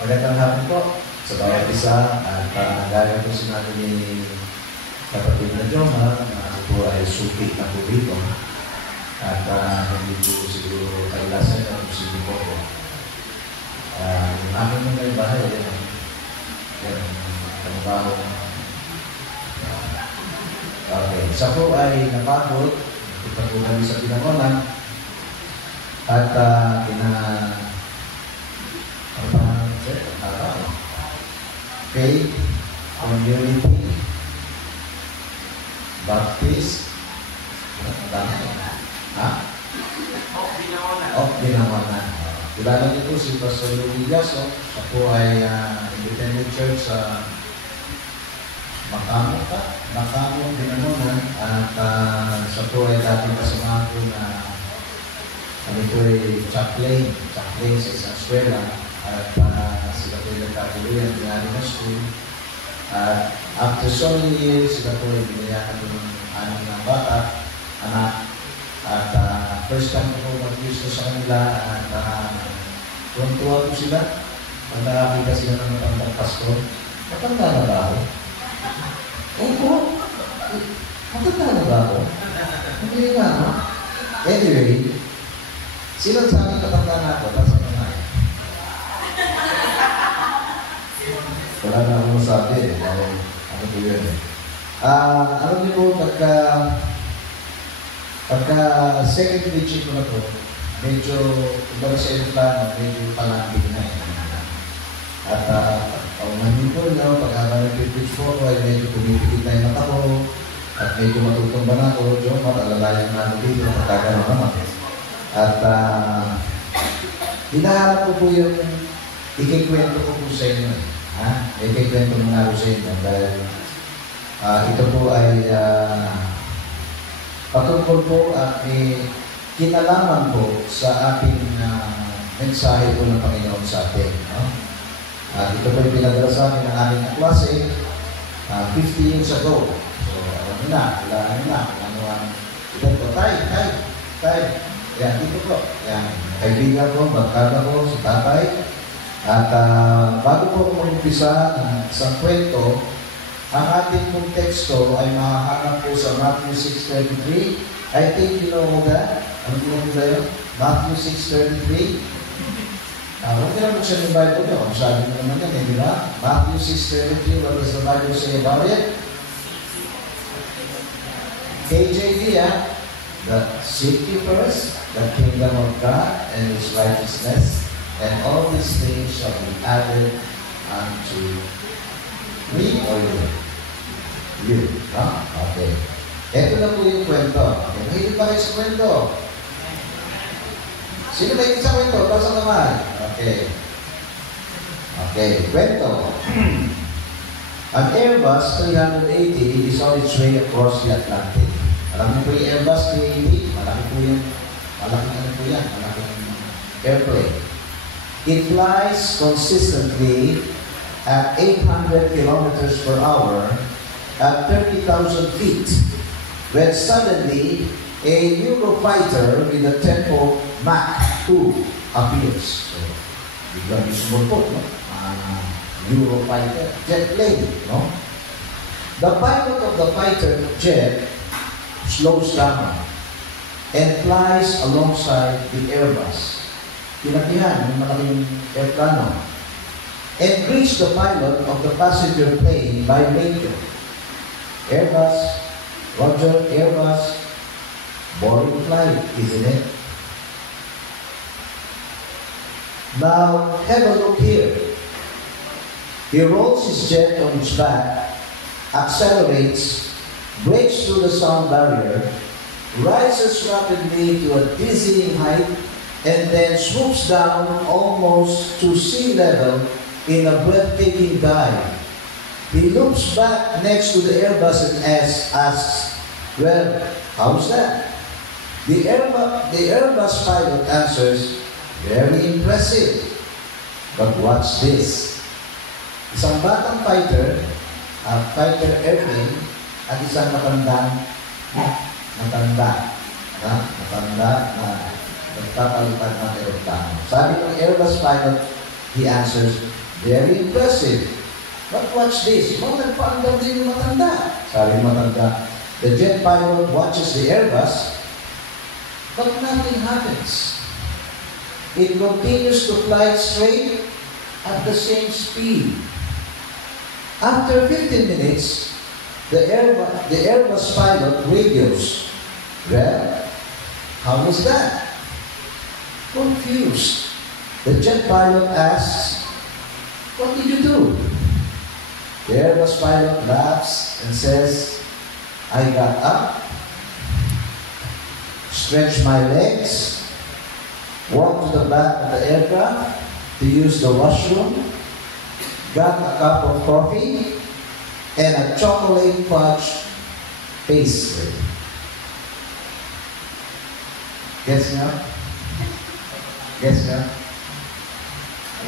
Magandang hapon po sa bawat isa at gaya po sinabi ni kapatid na Joma na ako po ay supit na po dito at hindi po siguro kailasan na kung sino po po. Yung aking mga bahay, yan, trabaho. Okay, isa po ay napagod, ito po kami sa pinangonan at faith, community, Baptist, Dinawanan. Kilala niyo po si Pastor Louis Diaso. Siya po ay independent church sa Macamo, Dinawanan. At siya po ay dating kasama ko na kami po ay chaplain sa isang eskwela. At sila po yung nagkakuluyan ng na school. At after so many years, sila po yung binayakan ng aning ng bata, anak. At first time ko mag-use ko sa kanila at tuwan-tuwa po sila. Pag nakakita sila ng matandang pastor, matanda na ba ako? Opo, matanda na ba ako? Hindi na, no? Anyway, sila sa akin matanda na ako, tapos wala na akong masabi. Ano po yun? Alam niyo po, pagka second preaching ko na po, medyo, iba sa iyo plano, medyo palambing na eh. At paunahin po nyo, pag nag-preach po ako, ay medyo pumipikit na yung mata ko, at medyo matutumba na ako, Diyo, matalalayan na ako dito, matagano naman. At hinaharap ko po yung ikikwento ko po sa inyo. Ikikwento mo nga po sa inyo dahil ito po ay patungkol po at kinalaman po sa ating mensahe po ng Panginoon sa atin. No? Ito po yung pinadala sa amin ng aming klase 50 years ago. So, alam na, ito po, tay. Yan, dito po. Yan, kaibigan ko, magkada ko, sa tatay. At bago po mag-umpisa ng isang kwento, ang ating pong teksto ay mahahanap po sa Matthew 6:33. I think you know that. Ano po mo tayo? Matthew 6:33. Huwag nila mo siya ng Bible nyo. Ang sabi mo naman yan, di ba? Matthew 6:33. What does the Bible say about it? KJV, seek ye first the kingdom of God and His righteousness, and all these things shall be added unto me or you. Okay. Ito na po yung kwento. Okay. Mahilig pa kayo sa kwento? Sino ba yung sa kwento? Pasok naman. Okay. Kwento. An Airbus 380 is on its way across the Atlantic. Alam niyo po yung Airbus 380? Malaki po yan. Malaking airplane. It flies consistently at 800 kilometers per hour at 30,000 feet when suddenly a Eurofighter with a tempo Mach 2 appears. So, biglang sumulpot, no? Eurofighter, jet plane, no? The pilot of the fighter jet slows down and flies alongside the Airbus. Tinapihan ng malaking airplano and greets the pilot of the passenger plane by radio. Airbus, Roger, Airbus, boring flight, isn't it? Now, have a look here. He rolls his jet on its back, accelerates, breaks through the sound barrier, rises rapidly to a dizzying height, and then swoops down almost to sea level in a breathtaking dive. He looks back next to the Airbus and asks, well, how's that? The Airbus pilot answers, very impressive. But what's this? Isang batang fighter airplane, at isang matanda na nagpapalipad ng aeroplano. Sabi ng Airbus pilot, he answers, Very impressive. But watch this. Nagpaandar din yung matanda. Sabi ng matanda, the jet pilot watches the Airbus, but nothing happens. It continues to fly straight at the same speed. After 15 minutes, the Airbus pilot radios. Well, how was that? Confused. The jet pilot asks, what did you do? The Airbus pilot laughs and says, I got up, stretched my legs, walked to the back of the aircraft to use the washroom, got a cup of coffee, and a chocolate fudge pastry. Gets nyo? Gets nyo?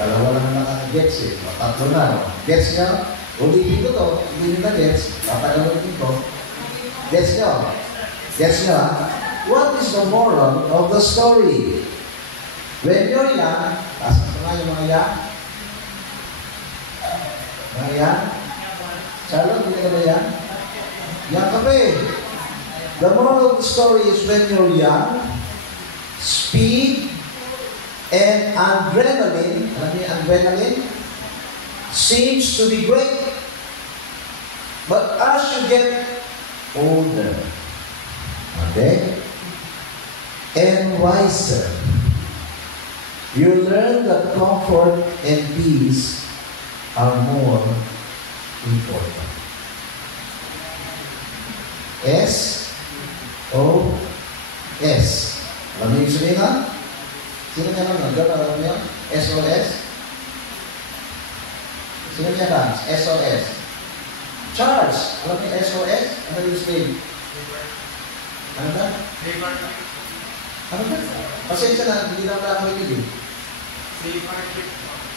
Dalawa lang nakaka-gets eh. Tatlo na. No? Gets nyo? Ulitin ko to. Hindi nyo na gets. Tatagalutin ko. Gets nyo? Gets nyo? What is the moral of the story? When you're young, taas na yung mga young? Mga young? Charlotte, hindi ka ba young? Young ka pa eh. The moral of the story is when you're young, speed and adrenaline, alam niyo adrenaline, seems to be great. But as you get older, okay, and wiser, you learn that comfort and peace are more important. S-O-S. Alam niyo yung sabihin na? Sino niya naman? Alam niyo? S-O-S? Sino niya ba? S-O-S. Charles. Alam niyo S-O-S? Ano yung sabihin? Ano ba? Ano ba? Pasensya na, hindi na wala ako itigil.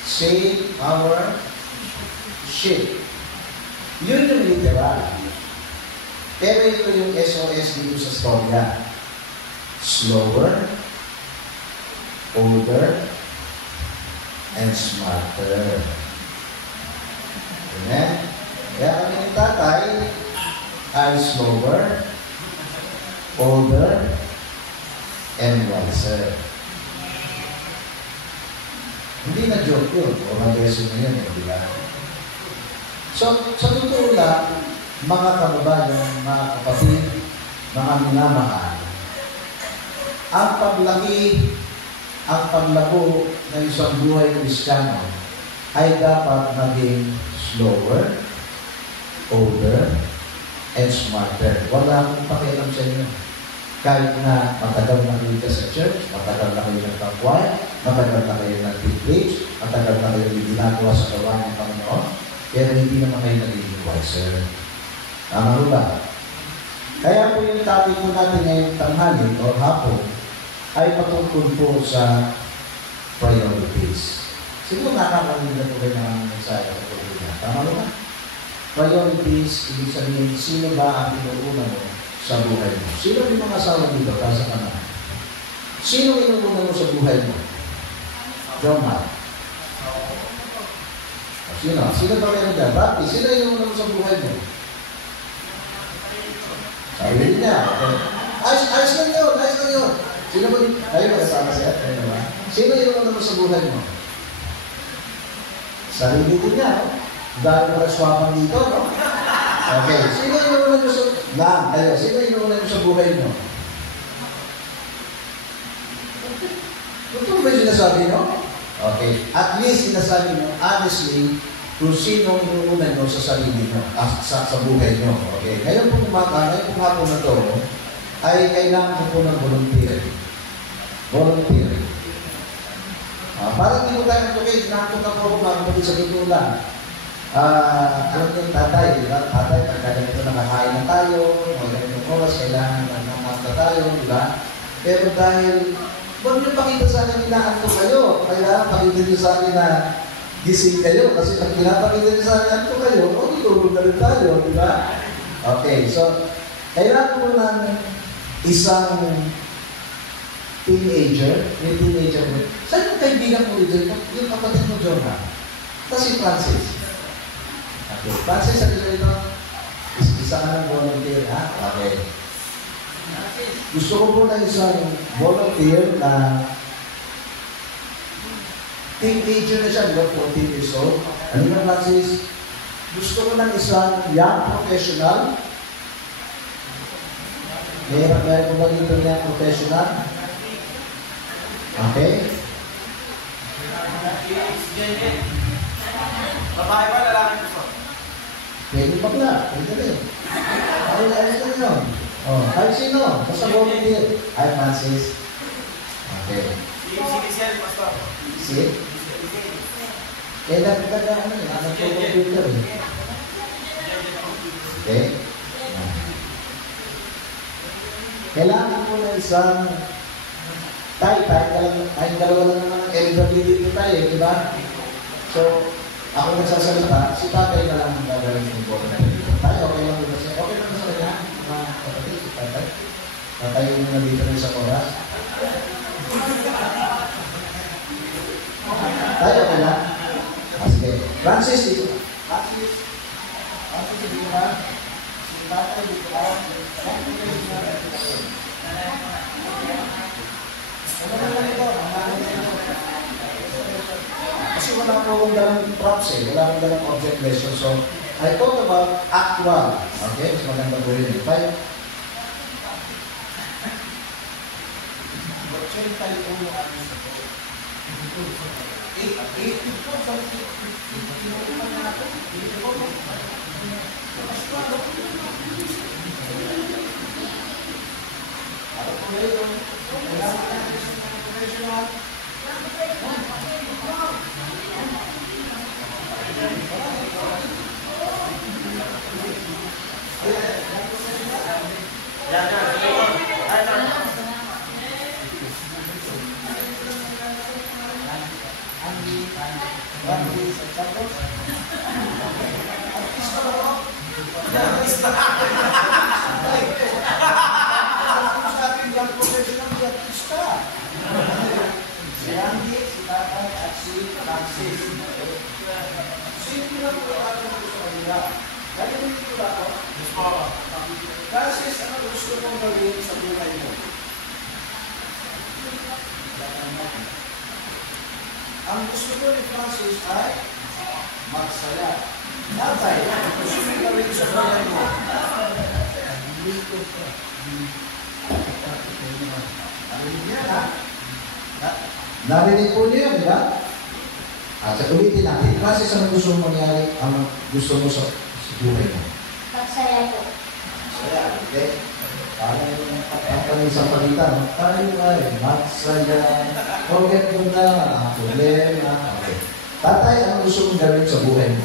Save our ship. Yun yung literal. Pero ito yung SOS dito sa storya. Slower, older, and smarter. Amen? Kaya kami ng tatay ay slower, older, and wiser. Hindi na joke yun. Orang lesson na yun, di ba? So, sa totoo lang, mga kababayan, mga kapatid, mga minamahal, ang paglaki, ang paglako ng isang buhay Kristiyano ay dapat maging slower, older, and smarter. Wala akong pakialam sa inyo. Kahit na matagal na kayo sa church, matagal na kayo nagkakway, matagal na kayo nag-preach, matagal na kayo ginagawa sa gawa ng Panginoon, pero hindi naman kayo nagiging wiser. Tama ba? Kaya po yung topic po natin ngayong tanghali o hapon ay patungkol po sa priorities. Siguro nakakalimutan na po kayo ng mensahe sa pagkakas. Tama ba? Priorities, ibig sabihin, sino ba ang inuuna mo sa buhay mo? Sino yung mga asawa dito para sa kanan? Sino inuuna mo sa buhay mo? John Mark. Sino? Sino ba meron dyan? Rapi, sino inuuna mo sa buhay mo? Sabi niya. Ayos lang yun, ayos lang yun. Sino ba dito? Kayo ba kasama siya? Sino inuuna mo sa buhay mo? Sarili ko niya, no? Dahil mo naswapan dito, no? Okay. Sino inuuna nyo sa... Sino inuuna nyo sa buhay nyo? Totoo ba yung sinasabi nyo? Okay. At least sinasabi nyo, honestly, kung sino inuuna nyo sa sarili nyo, sa buhay nyo. Okay. Ngayon pong hapon na to, ay kailangan ko po ng volunteer. Volunteer. Parang hindi ko tayo nagtukid, nakakot ako mga kapatid sa totoo lang. Alam niyo yung tatay, di ba? Tatay, pagka ganito nakakain na tayo, mga ganitong oras, kailangan na tayo, di ba? Pero dahil, huwag niyo pakita sa akin na anto kayo. Kailangan pakita niyo sa akin na gising kayo. Kasi pag pinapakita niyo sa akin anto kayo, tutulog na rin tayo, di ba? Okay, so, kailangan ko ng isang teenager, may teenager mo. Saan yung kaibigan mo dito? Yung kapatid mo, Jonah? Ito si Francis. Okay. Francis, sabi sa ito, isa ka ng volunteer, ha? Okay. Gusto ko po na isang volunteer na teenager na siya, 14 years old. Ano na, Francis? Gusto ko ng isang young professional. Meron ko ba dito young professional? Okay. Babae ba, lalaki gusto? Pwede pa pala. Pwede rin. Ayos na yun. Kahit sino. Basta volunteer. Hi, Francis. Okay. Si Michelle, pastor. Si? Dapat ka ano yun. Ano po computer eh. Okay. Kailangan mo na isang tayo dalawa lang naman ang eligibility tayo, di ba? So, ako nagsasalita, si tatay na lang ang gagawin ng volunteer. Tayo, okay lang ba siya? Okay lang ba sa kanya? Mga kapatid, si tatay. Tatay yung nandito na sa oras. Tayo, okay lang? Sige. Francis, dito. Francis, dito ka. Si tatay, dito ka. Kasi wala po akong dalang props eh. Wala akong dalang object lesson. So, I thought about actual. Okay? Mas maganda po yun. Tayo. Francis, ano gusto mong gawin sa buhay mo? Ang gusto ko ni Francis ay magsaya. Tatay, ano gusto mong gawin sa buhay mo? Narinig po niyo yan, di ba? At sa ulitin natin, Francis, ano gusto mong mangyari? Ang gusto mo sa buhay mo? Magsaya po. Magsaya, okay? Parang yung isang palita, tayo ay magsaya. Forget mo na ang problema. Okay. Tatay, ano gusto mong gawin sa buhay mo?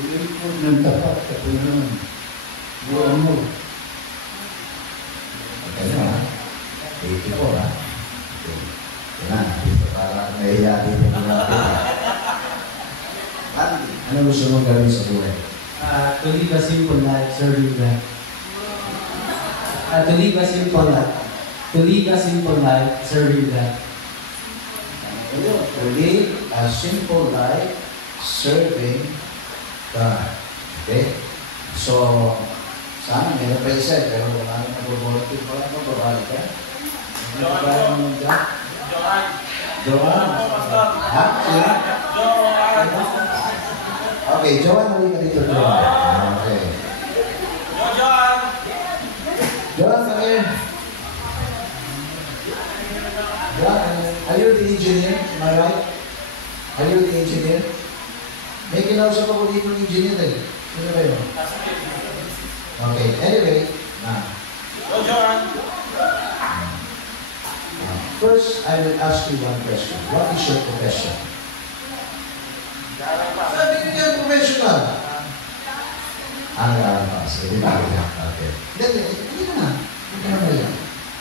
Bigyan ko ng tapat sa Panginoon. Buwan mo. Okay na, ha? 84, ha? Okay. Yan, dito parang nahiya dito ng natin. Ano gusto mong gawin sa buhay? To live a simple life, serving God. To live a simple life. To live a simple life, serving God. To live a simple life, serving God. Okay? So, sana meron pa isa, pero wala nang nag-volunteer. Wala nang babalik ka? Ano ba ba naman dyan? Joan. Ha? Sila? Okay, Joan, muli ka dito, Joan. Okay. Joan, come here. Joan, are you the engineer? Am I right? Are you the engineer? May kinausap ako dito ng engineer eh. Sino ba yun? Okay, anyway, first, I will ask you one question. What is your profession? Sabi ko niya, professional. Ang alpas. Hindi ba? Okay. Hindi ka na. Hindi ka na yan.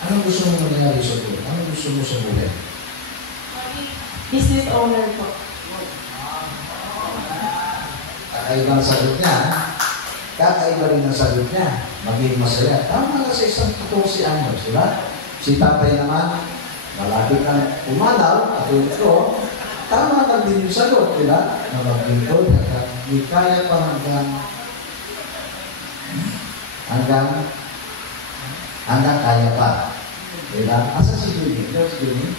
Anong gusto mo mangyari sa buhay? Anong gusto mo sa buhay? Business owner po. Kakaiba ang sagot niya. Kakaiba rin ang sagot niya. Maging masaya. Tama nga sa isang 14 anos, di ba? Si tatay naman, Malapit kang umalaw, katulad ko, tama lang din yung sagot, di ba? Na maglingkod, hindi kaya pa hanggang kaya pa. Di ba? Asa si Julie? Ito si Julie?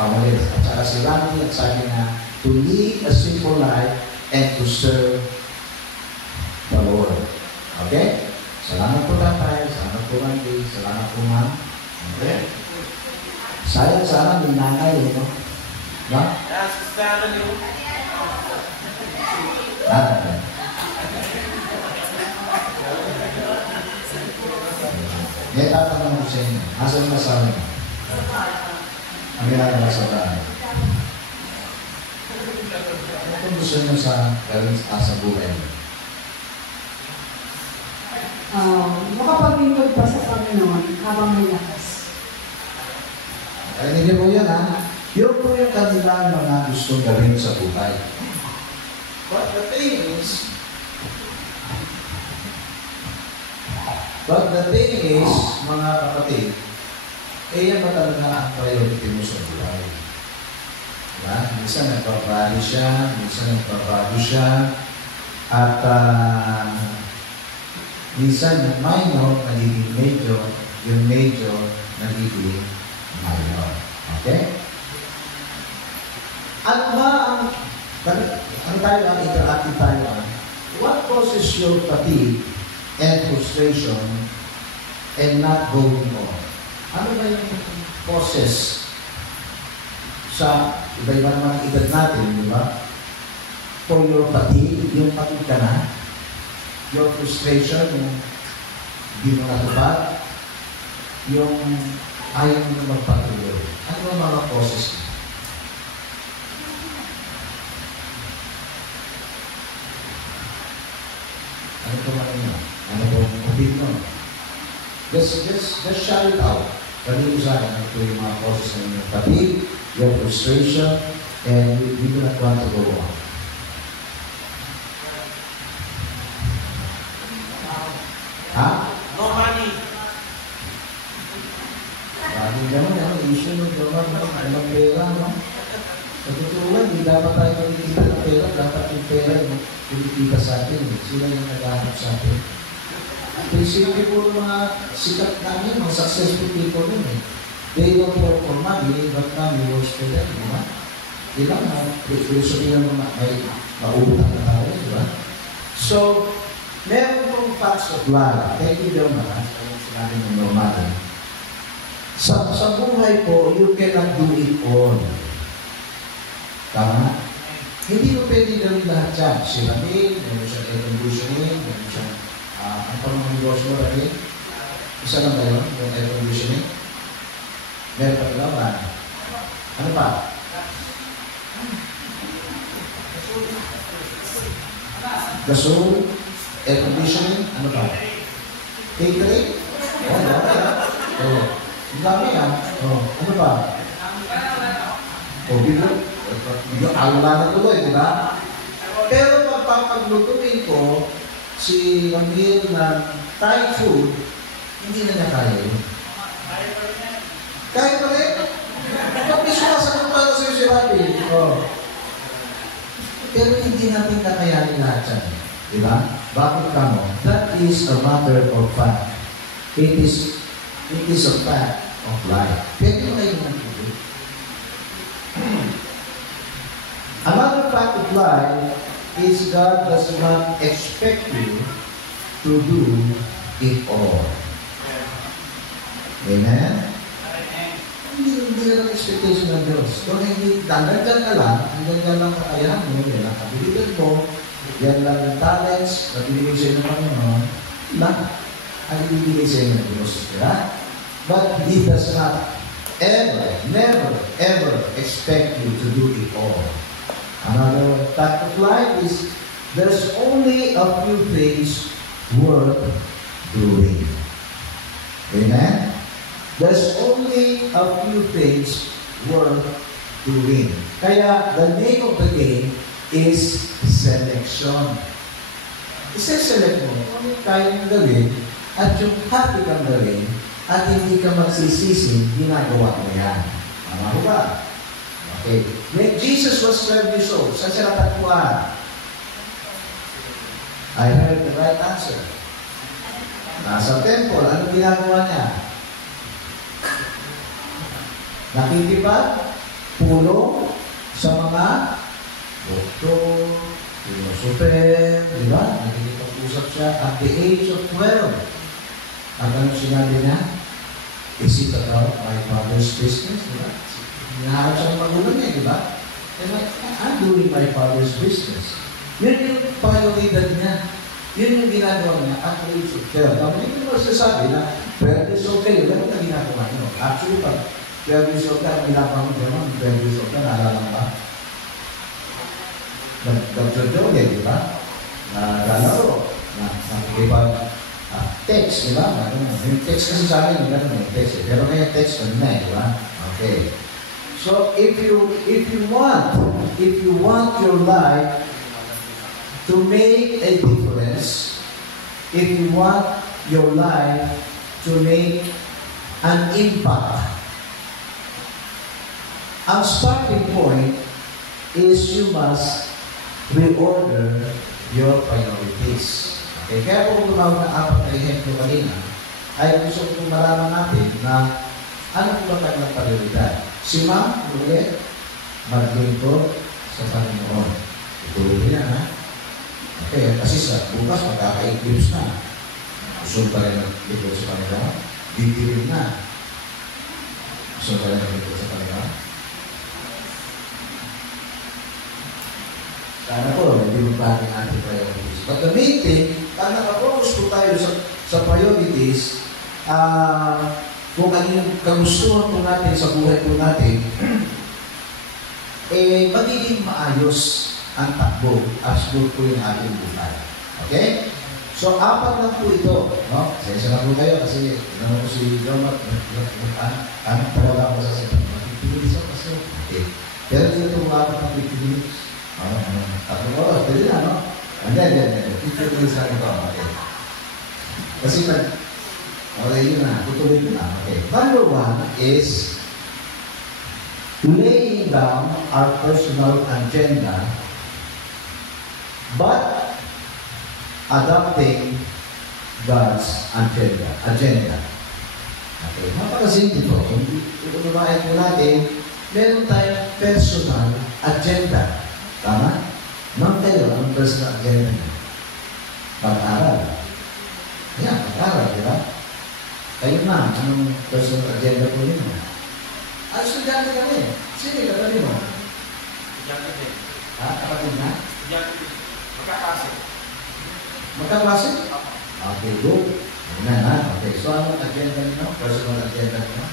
Umalis. At saka si Randy at sabi na, to lead a simple life and to serve the Lord. Okay? Salamat po tatay, salamat po Randy, salamat po ma'am. Okay? Sayang sana may nanay, no? No? Yes, family. Okay. May tatanong ko sa inyo, asan masabi? Ang ginagawa sa bahay. Ano gusto nyo sa gawin sa buhay? Makapaglingkod pa sa Panginoon habang may lakas. Kaya hindi po yan, ha? Yun po yung kanilang mga gustong gawin sa buhay. But the thing is, mga kapatid, yan ba talaga ang priority mo sa buhay? Diba? Minsan nagpapaali siya, minsan nagpapago siya, at minsan yung minor nagiging major, yung major nagiging minor. Okay? Ano ba ang tayo ang interactive tayo ang what causes your fatigue and frustration and not going on? Ano ba yung causes sa iba-iba naman ang edad natin, di ba? For your fatigue, yung pagod ka na, your frustration, yung di mo natupad, yung ayaw mo na magpatuloy. Ano ba mga causes mo? Ano ba mga nyo? Ano ba yung opinion? Just shout it out. Sabihin mo sa akin, ito yung mga causes ng inyong fatigue, your frustration, and we do not want to go on. Ha? No money. Lagi naman, issue ng walang pera, no? Sa totoo lang, hindi dapat tayo kumikita ng pera, dapat yung pera yung kumikita sa atin. Sila yung nag-ahanap sa atin. Prinsipyo po ng mga sikat namin, mga successful people nun eh. They don't work for money, but money works for them, di ba? Di ba? Sabihin mo na may maubutang na tayo, di ba? So, meron pong facts of life. Thank you very much. Sinabi ng normal. Sa buhay po, you cannot do it all. Tama? Hindi mo pwede gawin lahat yan. Si Ramil, meron siyang air conditioning, meron siyang ang pang-negosyo rin. Isa lang ba yun? Yung air conditioning? Meron pa ilawan. Ano pa? Gasol, air conditioning, ano pa? Catering? Oo, dami yan. Oo. Ang dami yan. Oo. Ano pa? O, bigla. Wala na tuloy, di ba? Pero pagpapaglutuin ko, si Ramil ng Thai food, hindi na niya kaya yun. Kaya pa rin? Pag-iswasan ko para sa'yo si Rabi. Oh. Pero hindi natin kakayanin lahat yan. Di ba? Bakit ka mo? That is a matter of fact. It is a fact of life. Pwede mo kayo ng tubig. Another fact of life is God does not expect you to do it all. Amen? Hindi lang expectation ng Diyos. Kung hindi, hanggang ka lang kakayahan mo, yan ang kabilitan mo, yan lang yung talents na binigay sa inyo ng Panginoon, lang ang ibibigay sa inyo ng Diyos. Diba? But He does not never, ever expect you to do it all. Another fact of life is there's only a few things worth doing. Amen? There's only a few things worth doing. Kaya the name of the game is selection. Isa-select mo kung kaya mong gawin at yung happy kang gawin at hindi ka magsisisi, ginagawa mo yan. Tama ko ba? Okay. When Jesus was 12 years old, saan siya natagpuan? I heard the right answer. Nasa temple, ano ginagawa niya? Nakikipag pulong sa mga doktor, philosopher, di ba? Nakikipag-usap siya at the age of 12. Ang ano sinabi niya? Is it about my father's business? Di ba? Hinaharap siya ng magulang niya, di ba? I'm doing my father's business. Yun yung prioridad niya. Yun yung ginagawa niya at the age of 12. Now, hindi ko masasabi na 12 is okay. Ganun na ginagawa niyo. Actually, pag 12 years old ka, ang ginagawa mo naman, 12 years old ka, naalala ba? Nag-jojo, di ba? Naglalaro. Text, di ba? Yung text kasi sa akin, yung text. Pero ngayon text, di ba? Okay. So, if you want your life to make a difference, if you want your life to make an impact, ang starting point is you must reorder your priorities. Okay, kaya kung tumawag na apat na ehemplo kanina, ay gusto kong malaman natin na ano po ba kanyang prioridad? Si Ma'am, ulit, maglingkod sa Panginoon. Ituloy niya, ha? Okay, kasi sa bukas, magkaka-eclipse na. Gusto pa rin maglingkod sa Panginoon? Didirin na. Gusto pa rin maglingkod sa Panginoon? Sana po, hindi mo pa ating ating priorities. But the main thing, pag nakapokus po tayo sa priorities, kung ano yung kagustuhan po natin sa buhay po natin, magiging maayos ang takbo as good po yung ating buhay. Okay? So, apat lang po ito. No? Sensya na po kayo kasi naman po si John ano talaga ako sa sila. Magpipili siya kasi. Okay. Pero dito po apat na pipili. Tatlong oras, pwede na, no? Hindi. Pipili sa ito. Okay. Kasi okay, yun na. Tutuloy ko na. Okay. Number one is laying down our personal agenda but adopting God's agenda. Okay. Napakasimple ito. Kung unawain po natin, meron tayong personal agenda. Tama? Ma'am kayo, ang personal agenda niyo? Pag-aral. Yan, pag-aral, di ba? Kayo na, anong personal agenda po ninyo? Estudyante kami. Sino ka kami mo? Estudyante din. Kapatid na? Estudyante din. Magkaklase. Magkaklase? Okay, good. Okay, so anong agenda niyo? Personal agenda niyo?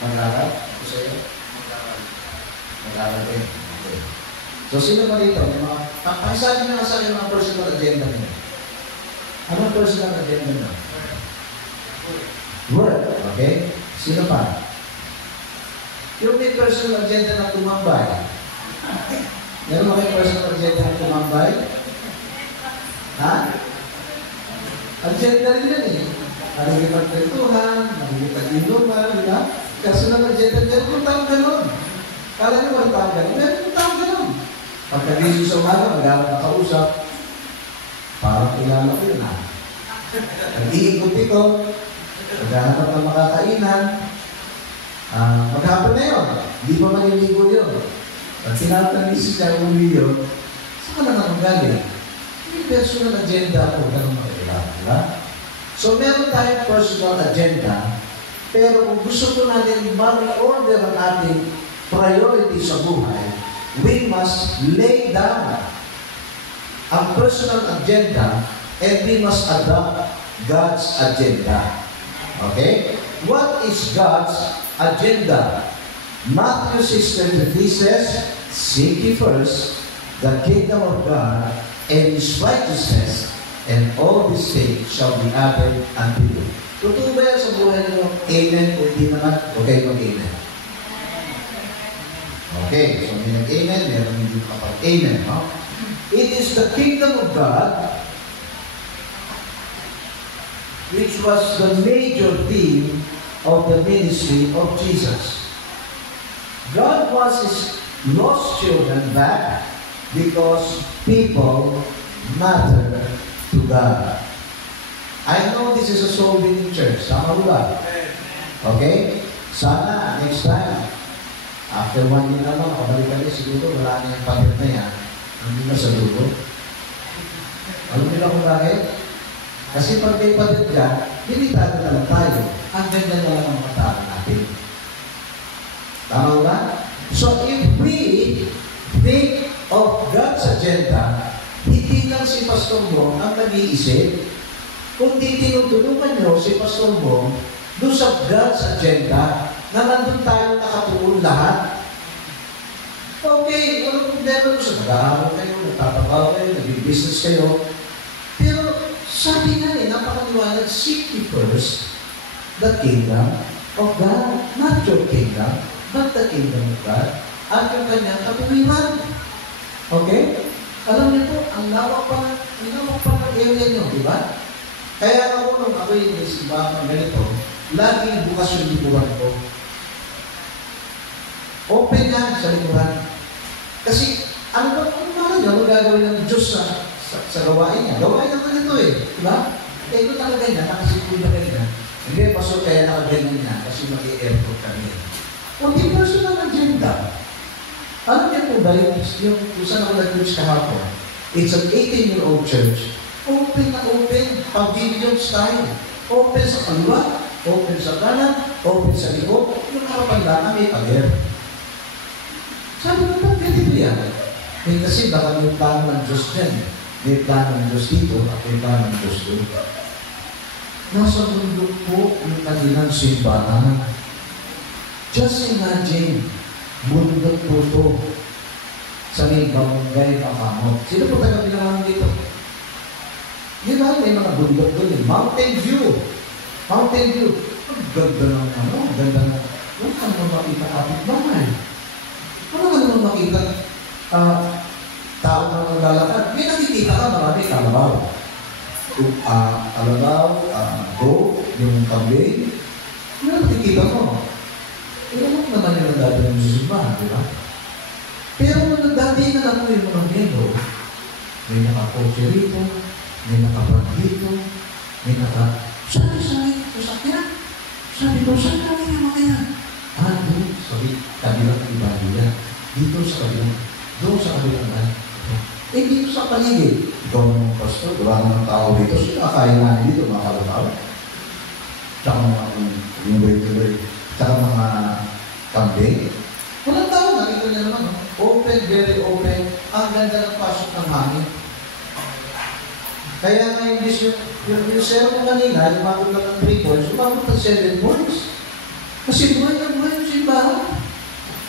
Mag-aral? Ako sa'yo? Mag-aral din. Okay. So, sino ba dito? Pakisabi na sa inyo mga personal agenda niyo. Anong personal agenda niyo? Work. Okay? Sino pa? Yung may personal agenda na tumambay. Meron mo may personal agenda na tumambay? Ha? Agenda rin yan eh. Nakikipagkwentuhan, nakikipag-inuman, di ba? Personal agenda, meron kong taong ganun. Kala nyo walang taong ganun? Meron kong taong ganun. Pagkagising sa umaga, magharap na kausap, parang kilala ko yun ha. Nag-iikot ito, maghanap ng makakainan, maghapon na yun, hindi pa maniligo yun. At tinatanisi siya ang uli yun, saan ka naman galing? May personal agenda po, ganun makikilala, di ba? So meron tayong personal agenda, pero kung gusto ko natin ma-order ang ating priority sa buhay, we must lay down ang personal agenda and we must adopt God's agenda. Okay? What is God's agenda? Matthew 6:23 says, seek ye first the kingdom of God and His righteousness, and all these things shall be added unto you. Totoo ba yan sa buhay nyo? Amen o hindi naman? Okay, mag-amen. Okay, so may nag-amen, meron hindi kapag amen, no? It is the kingdom of God which was the major theme of the ministry of Jesus. God wants His lost children back because people matter to God. I know this is a soul-winning church. Tama ba? Okay? Sana, next time, after 1 year naman, kabalikan niya siguro, wala na yung pamilya na yan. Hindi na sa dulo. Alam nila kung bakit? Kasi pag may pamilya dyan, limitado na lang tayo. Ang ganda na lang ang mga tao natin. Tama ba? So if we think of God's agenda, hindi lang si Pastor Bong ang nag-iisip, kundi tinutulungan nyo si Pastor Bong doon sa God's agenda na nandun tayo nakatuon lahat. Okay, walang problema doon sa nag-aaral kayo, nagtatabaw kayo, nag-business kayo. Pero sabi nga napakaliwanag, seek ye first the kingdom of God, not your kingdom, but the kingdom of God, at yung kanyang katuwiran. Okay? Alam niyo po, ang lawak pa ng area niyo, di ba? Kaya ako nung ako yung simbahan ganito, laging bukas yung liburan ko. Open yan sa liburan. Kasi, ano nyo, magagawin ng Diyos sa gawain niya. Gawain naman ito eh. Diba? Eh, ito talaga niya, nakasipo niya ganyan. Hindi, paso kaya nakaganyan niya kasi mag-i-airport kami. Hindi personal agenda. Alam niyo po ba yung kung saan ako nag-preach kahapon? It's an 18-year-old church. Open na open. Pavilion style. Open sa kaliwa, open sa kanan, open sa likod. Yung nakapanda may pader. Sabi ko, pwede ko yan. Eh, kasi baka may plano ng Diyos dyan. May plano ng Diyos dito at may plano ng Diyos doon. Nasa mundo po yung kanilang simbahan. Just imagine, bundok po ito sa may Barangay Pakamot. Sino po taga-Binangon dito? Di ba? May mga bundok doon eh. Mountain View. Mountain View. Ang ganda ng ang ganda ng wala ka naman makita kapit-bahay. Wala ka naman makita tao na maglalakad. May nakikita ka marami kalabaw. Kalabaw, go, yung kambing. May nakikita mo. Pero naman yung nagdati ng simbahan, di ba? Pero nung nagdati na lang mo yung mga miyembro, may nakakotse rito, may nakabrag dito, may sabi ko sa kanya, sabi ko, saan kami yung mga yan? Doon, sabi, kabilang iba yan. Dito sa kabilang, doon sa kabilang yan. Eh, dito sa paligid. Ikaw naman, pastor, wala naman tao dito. Sino kakain namin dito, mga kalataw? Tsaka mga yung way. Tsaka mga kambing. Walang tao, nakita niya naman. Open, very open. Ang ganda ng pasok ng hangin. Kaya nga yung sermon kanina, lumabot lang ng 3 points, lumabot ng 7 points. Kasi buhay na buhay yung simbahan.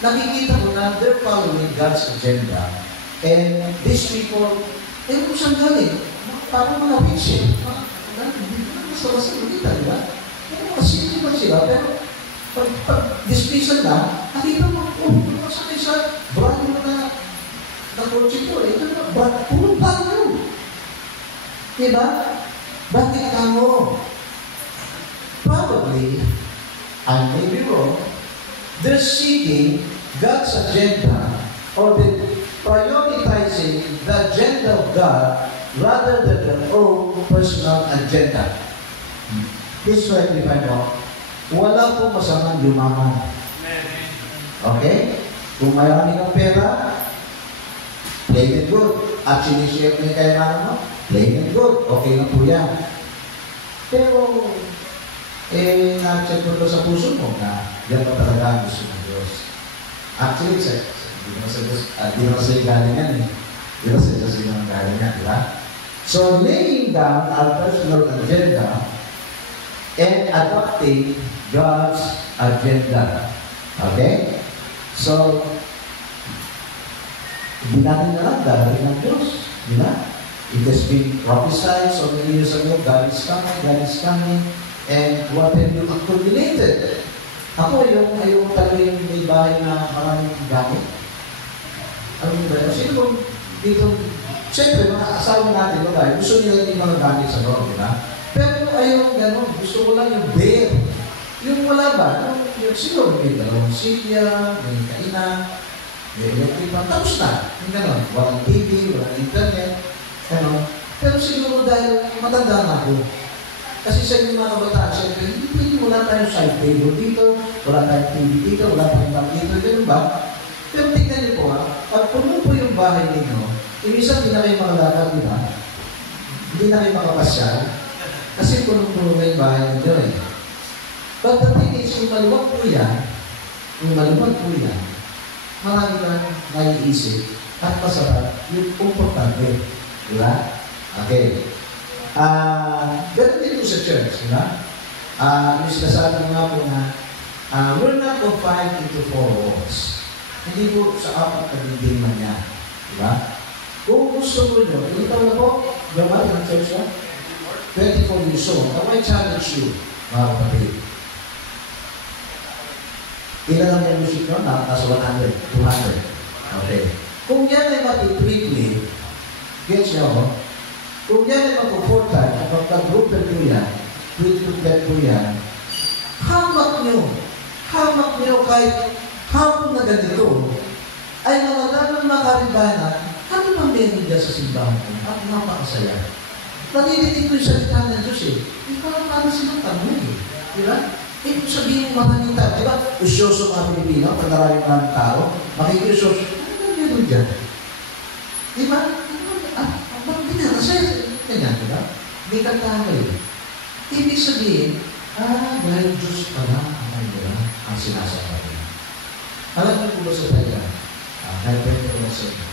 Nakikita mo na they're following God's agenda. And these people, kung saan galing? Parang mga rich eh. Hindi ko na basta-basta nakita, di ba? Kasi ba sila? Pero pag dismissal na, nakita mo, masakay sa brand mo na kotse ko. Ito na, puro brand nyo. Diba? Bakit ka mo? Probably, I may be wrong, they're seeking God's agenda or they're prioritizing the agenda of God rather than their own personal agenda. This is why we find out, wala po masamang yumaman. Okay? Kung mayroon kang pera, play it good. At sinishare mo yung kailangan mo, play it good. Okay na po yan. Pero, na-check mo sa puso mo na yan pa talaga ang gusto ng Diyos. Actually, di naman sa galing yan eh. Di ba sa Diyos yung galing yan, di ba? So, laying down our personal agenda and adopting God's agenda. Okay? So, hindi natin na lang gagawin ng Diyos. Di ba? It has been prophesied so many years ago, God is coming, and what have you accumulated? Ako, ayaw talaga yung may bahay na maraming gamit. Ano yung ba? Sino kung dito, siyempre, mga asawa natin, gusto nila yung mga gamit sa loob, di ba? Pero ayaw gano'n. Gusto ko lang yung bare. Yung wala ba? Yung siguro may dalawang silya, may kainan, may electric fan. Tapos na. Yung gano'n. Walang TV, walang internet. Ano? Pero siguro dahil matanda na ako. Kasi sa inyo mga kabataan, siyempre, hindi wala tayong side table dito, wala tayong TV dito, wala tayong bag dito, gano'n ba? Pero tingnan niyo po pag puno po yung bahay ninyo, minsan hindi na kayo makalakad, di ba? Hindi na kayo makapasyal. Kasi puno-puno na yung bahay ninyo eh. But the thing is, kung maluwag po yan, marami kang naiisip at masarap yung komportable. Di ba? Okay. Ganun din po sa church, di ba? Yung sinasabi nga po na we're not confined into 4 walls. Hindi po sa 4 na bibingman niya. Di ba? Kung gusto mo nyo, ikaw na po, gawin ng church na? 24 years old. I challenge you, mga kapatid. Ilan ang yung music nyo? Nasa 100, 200. Okay. Kung yan ay matitripli, gets nyo ako? Kung yan ay mag-4 times, at magka-grouper po yan, tweet-tweet po yan, hamak nyo kahit hapon na ganito, ay nawala ng mga karibanan, ano bang meron dyan sa simbahan ko? At napakasaya. Nanilitig ko yung salita ng Diyos eh. Ikaw naman silang tanong eh. Di ba? Ibig sabihin yung mga nita, di ba? Usyoso mga Pilipino, pag maraming mga tao, makikiusyoso. Ano bang meron dyan? Di ba? Bakit ganyan? Kasi, ganyan, di ba? Hindi ka tao eh. Ibig sabihin, dahil Diyos pala ang sinasabi. Alam niyo po ba sa tayo? Kahit pwede ko na sa inyo.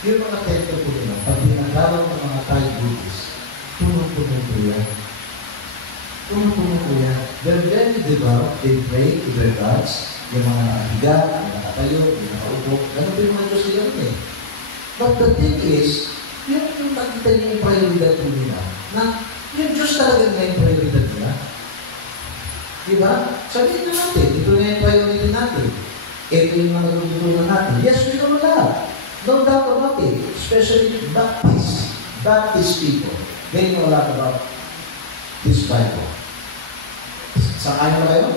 Yung mga temple po nila, pag dinagalaw ng mga Thai Buddhists, puno-puno po yan. Puno-puno po yan. They're very devout. They pray to their gods. Yung mga nakahiga, yung nakatayo, yung nakaupo. Ganun po yung mga Diyos nila eh. But the thing is, yung nakita niyo yung prioridad po nila, na yung Diyos talaga na yung prioridad nila. Diba? Sabihin na natin, ito na yung priority natin. Ito yung mga nagtutulungan natin. Yes, we know that. No doubt about it. Especially Baptist people. They know a lot about this Bible. Saan ba kayo?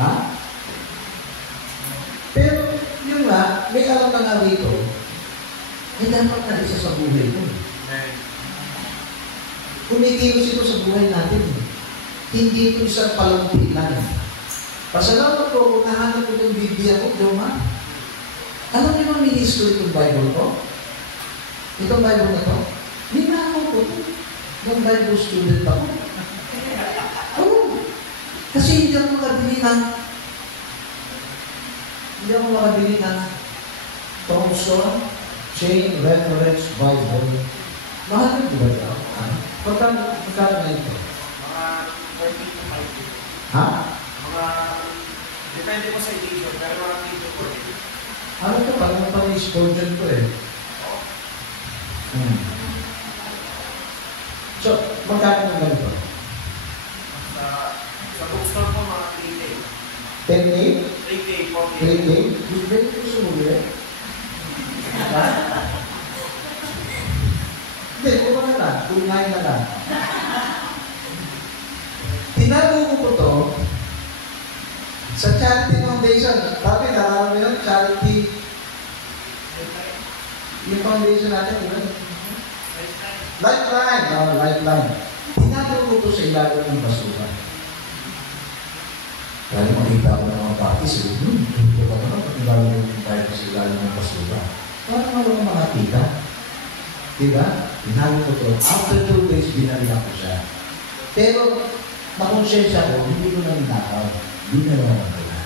Ha? Pero, yun nga, may alam na nga rito, may dapat na isa sa buhay mo. Kumikilos ito sa buhay natin. Hindi ito isang palumpi lang. Pasalamat po kung nahanap ko itong Biblia ko, Joma. Alam niyo ba ministro itong Bible ko? Itong Bible na to? Ninakaw ko ito. Nung Bible student ako. Oo. Kasi hindi ako makabili ng Thompson Chain Reference Bible. Mahal yung diba ito? Magkano na ito? Mga 30 to 50. Ha? Depende po sa edition, pero mga edition po eh. Ano ito? Parang pang-Spurgeon ko eh. So, magkano na ganito? Sa bookstore po mga 3K. 10K? 3K, 4K. 3K? Hindi ko sumuli eh. Ha? Hindi, kuha na lang. Kunain na lang. Tinago ko po ito sa Charity Foundation. Sabi, nalala mo yun? Charity. Yung foundation natin, di ba? Lifeline. Lifeline. Tinago ko ito sa ilalim ng basura. Kaya makita ko ng mga parties, ito ba ito? Ilalim ng tayo sa ilalim ng basura. Parang walang makakita. Diba? Tinago ko ito. After 2 days, binalihan ko siya. Pero, makonsensya ko, hindi ko na ninakaw. Hindi na naman ko na.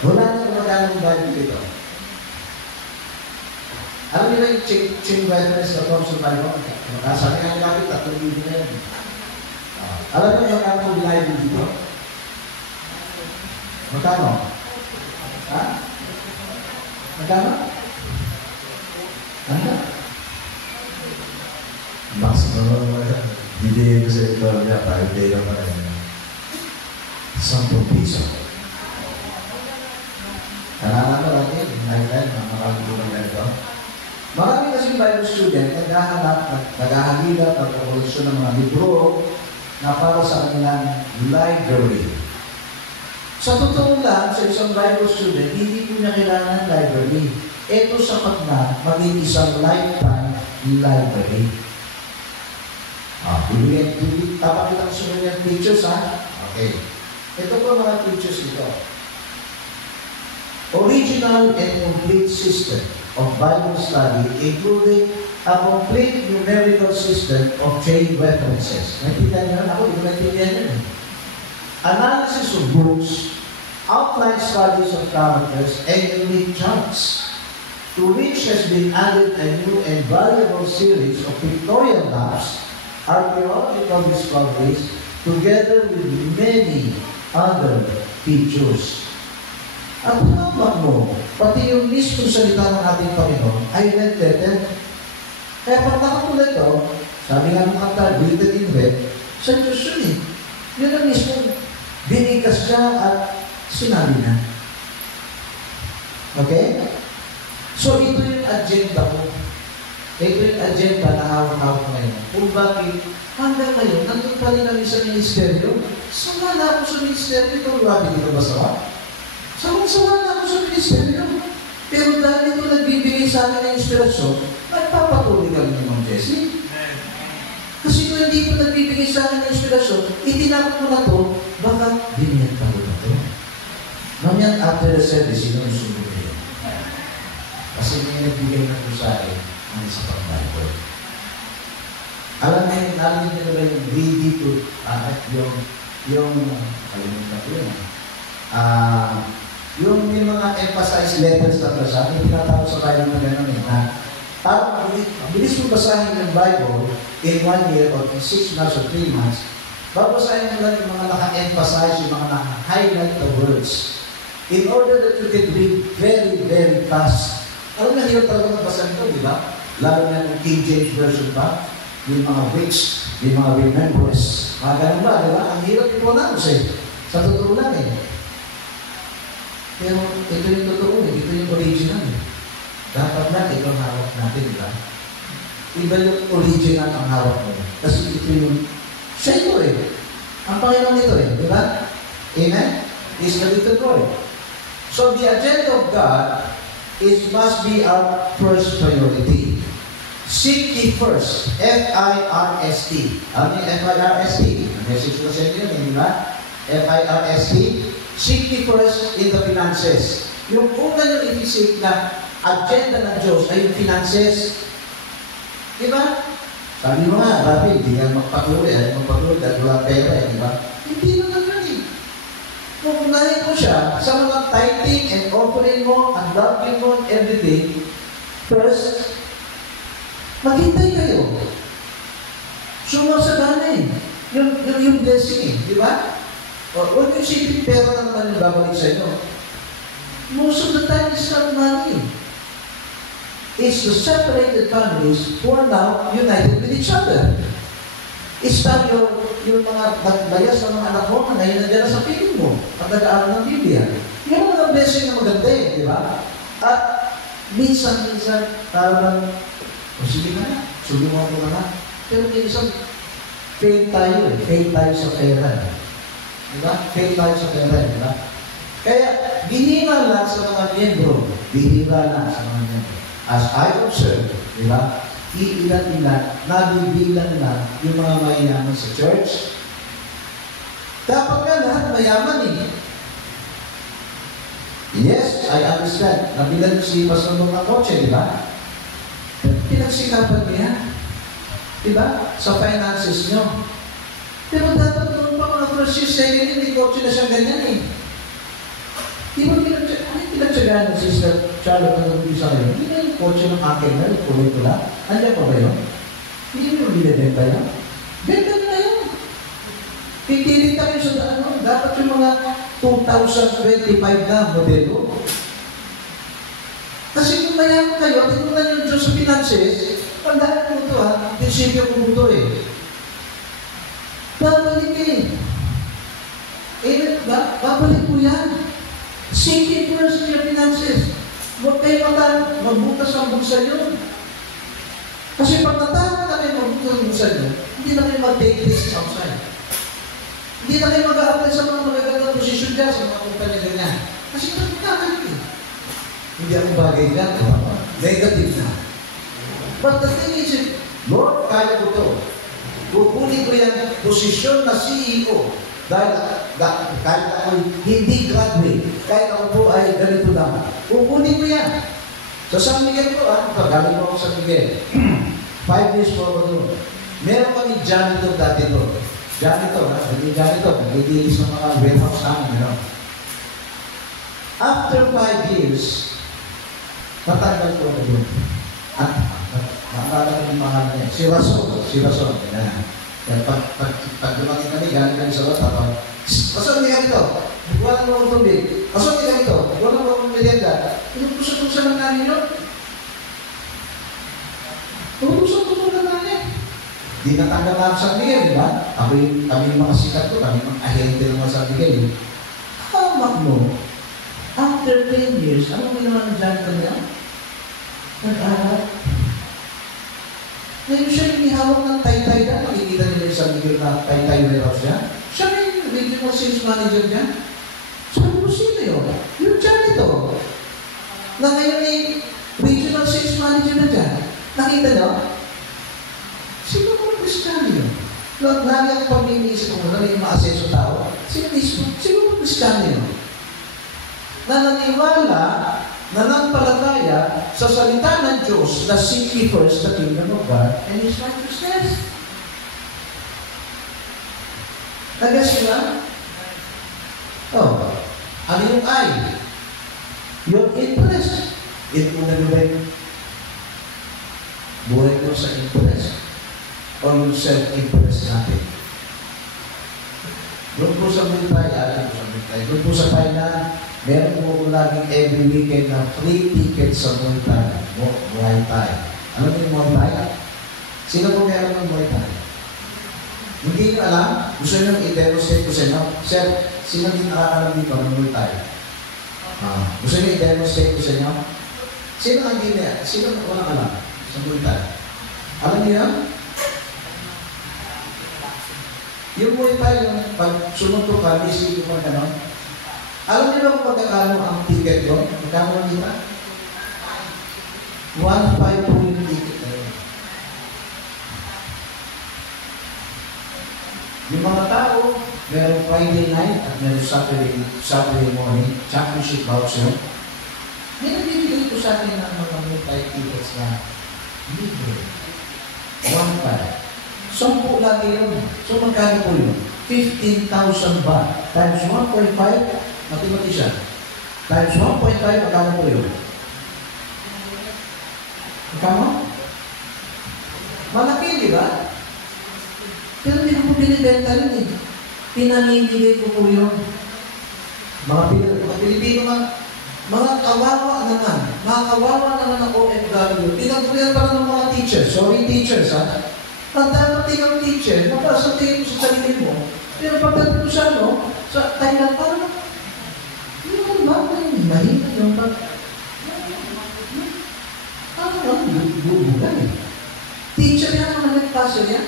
Wala na magandang value dito. Alam niyo na yung chain reference na Thompson Bible? Sabi nga nila natin, 3,000 na yan. Alam niyo yung magandang binayad dito? Magkano? Ha? Magkano? Ano? Maximum bibigay ko sa ito niya, 5 day naman rin. 10 piso. Kailangan ko natin, mga maraming ganito. Marami kasing Bible student, naghahagilap, nagkakoleksyon ng mga libro, na para sa kanilang library. Sa totoo lang, sa isang Bible student, hindi po niya kailangan ng library. Ito sapat na maging isang lifetime library. Papakita ko sa mga pictures, ha? Okay. Ito po mga pictures ito. Original and complete system of Bible study, including a complete numerical system of chain references. Naintindihan niyo? Ako, hindi ko naintindihan yun. Analysis of books, outline studies of characters, and unique charts, to which has been added a new and valuable series of pictorial maps, archaeological discoveries, together with many other features. At hawak mo, pati yung mismo salita ng ating Panginoon ay nagtetem. Kaya pag nakatulad ito, sabi nga ng kanta, written in red, sa Diyos yun eh. Yun ang mismo, binigas siya at sinabi na. Okay? So ito yung agenda ko. Ito yung agenda na hawak-hawak ngayon. Kung bakit hanggang ngayon, nandun pa rin kami sa ministeryo. Sawa na ako sa ministeryo. Ito, grabe dito ba sawa? Sawa na ako sa ministeryo. Pero dahil ito nagbibigay sa akin ng inspirasyon, nagpapatuloy kami ni Ma'am Jessie. Kasi kung hindi ito nagbibigay sa akin ng inspirasyon, itinapot mo na ito, baka biniyanta ko na ito. Mamaya after the service, sino yung sumunod yun? Kasi may nagbigay na ito sa akin ng isa pang Bible. Alam niyo, narinig niyo ba yung greedy to, kalimutan ko yun. Yung mga emphasized letters na basa, may tinatawag sa Bible na gano'n eh, na parang bilis mo basahin yung Bible in 1 year or in 6 months or 3 months, babasahin mo lang yung mga naka-emphasize, yung mga naka-highlight the words, in order that you can read very, very fast. Alam na, hirap talaga magbasa nito, di ba? Lalo na yung King James Version pa, yung mga which, yung mga remembrance, mga ganun ba, di ba? Ang hirap i-pronounce eh. Sa totoo lang eh. Pero ito yung totoo eh, ito yung original eh. Dapat lang ito ang hawak natin, di ba? Iba yung original ang hawak mo. Kasi ito yung, siya ito eh. Ang Panginoon ito eh, di ba? Amen? Is the little boy. So the agenda of God must be our first priority. Seek ye first. F-I-R-S-T. Ano yung F-I-R-S-T? Ang message ko sa inyo, di ba? F-I-R-S-T. Seek ye first in the finances. Yung una yung inisip na agenda ng Diyos ay yung finances. Di ba? Sabi mo nga, Rabi, hindi nga magpatuloy dahil wala pera eh, di ba? Hindi naman yun eh. Kung unahin mo siya sa mga tithing and offering mo, and loving mo, and everything, first, maghintay kayo. Sumasagana eh. Yung blessing eh, di ba? O, huwag yung isipin pera na naman yung babalik sa inyo. Most of the time, it's not money. It's the separated families who are now united with each other. It's not yung mga nagbayas ng mga anak mo na ngayon nandiyan na sa piling mo at nag-aaral ng Biblia. Yung mga blessing na maganda eh, di ba? At minsan, parang, sige na, subukan mo na. Pero minsan, fail tayo eh. Fail tayo sa pera. Diba? Fail tayo sa pera, diba? Kaya, bihira lang sa mga miyembro. Bihira lang sa mga miyembro. As I observe, diba? Iilan-ilan, nabibilang lang yung mga mayaman sa church. Dapat nga lahat mayaman eh. Yes, I understand. Nabilan si Pastor ng kotse, diba? Pinagsikapan niya. Diba? Sa finances nyo. Pero dapat noon pa mga first year, second year, may kotse na siya ganyan eh. Di ba pinagtsagaan ng Sister Charlotte na nabibig sa kayo? Hindi na yung kotse ng akin na, yung kulay ko lang. Andiyan pa ba yun? Hindi mo yung binibenta yun? Benta na yun. Pipilita kayo sa ano, dapat yung mga 2025 na modelo. Kasi kung mayaman kayo, tingnan na yung Diyos sa finances, tandaan mo ito ha, prinsipyo ko ito eh. Babalik eh. Babalik po yan. Seek ye first your finances. Huwag kayo magbukas ang bulsa yun. Kasi pag natama na kayo magbukas ang bulsa yun, hindi na kayo mag-take risks outside. Hindi na kayo mag-a-apply sa mga magagandang posisyon dyan, sa mga kumpanya ganyan. Kasi nagkakalit eh. Hindi ako bagay dyan. Negative na. But the thing is, Lord, kaya ko to. Kukunin ko yan posisyon na CEO. Dahil kahit ako hindi graduate, kahit ako po ay ganito na. Kukunin ko yan. Sa San Miguel ko, galing ko ako sa San Miguel. 5 years po ako doon. Meron kami janitor dati doon. Janitor, hindi janitor. Nag-iilis ng mga warehouse namin. You know? After 5 years, natanggal ko ako doon. At nakakala ko yung mahal niya. Si Rason. Yan. Pag dumating kami, galing kami sa bata, Rason, hindi ganito. Wala mo akong tubig. Rason, hindi ganito. Wala mo akong merienda. Pinupuso-puso lang namin yun. Pinupuso-puso lang namin. Di natanggap na sa Miguel, di ba? Kami yung mga sikat ko, kami mga ahente ng mga sa Miguel. Hamak mo, after 10 years, ano ginawa ng janitor niya? Nag-aral. Ngayon siya yung ihawak ng tay-tay na. Nakikita nila yung San Miguel na tay-tay warehouse niya. Siya na yung regional sales manager niya. Sabi ko, sino yun? Yung janitor. Na ngayon ay regional sales manager na dyan. Nakita niyo? Sino mo Kristiyano yun? Lagi ang pag-iisip ko na yung ma-asenso tao. Sino mo Kristiyano yun? Na naniwala, nanampalataya sa salita ng Diyos na seek ye first the kingdom of God and His righteousness. Nagas sila? Oh, ano yung I? Yung interest. Ito mo nag-ibig. Buhay ko sa interest. O yung self-interest natin. Doon po sa military, doon po sa Thailand, meron po laging every weekend na free ticket sa Muay Thai. Alam niyo yung Muay Thai? Sino po meron ng Muay Thai? Hindi nyo alam? Gusto nyo i-demonstrate ko sa inyo? Sir, sino din nakakalam dito ng Muay Thai? Gusto nyo i-demonstrate ko sa inyo? Sino ang hindi niya? Sino ang walang alam sa Muay Thai? Alam niyo yan? Yung Muay Thai, yung pag sumutok ka, isipin ko na gano'n. Alam niyo ba kung pagkakalo ang ticket ko? Magkano lang dito? 1.5 po yung ticket na yun. Yung mga tao, meron Friday night at meron Saturday morning, championship bouts yun. May nagbibigay ko sa akin ng mga Muay Thai tickets na libre. 1.5. So po lagi yun. So magkano po yun? 15,000 baht times 1.5 mathematician. Times 1.5 magkano po yun? Magkano? Malaki, di ba? Pero hindi ko po binibenta yun eh. Pinamimigay ko po yun. Mga Pilipino, mga kawawa naman. Mga kawawa naman ang OFW. Pinagpulihan pa ng mga teachers. Sorry teachers, ha? Ang dapat ikaw teacher, mapasa tingin mo sa sarili mo. Pero pagdating mo sa sa Thailand, parang, yun ba? Mahina yung bubugan eh. Teacher yan, mga nagpasa yan.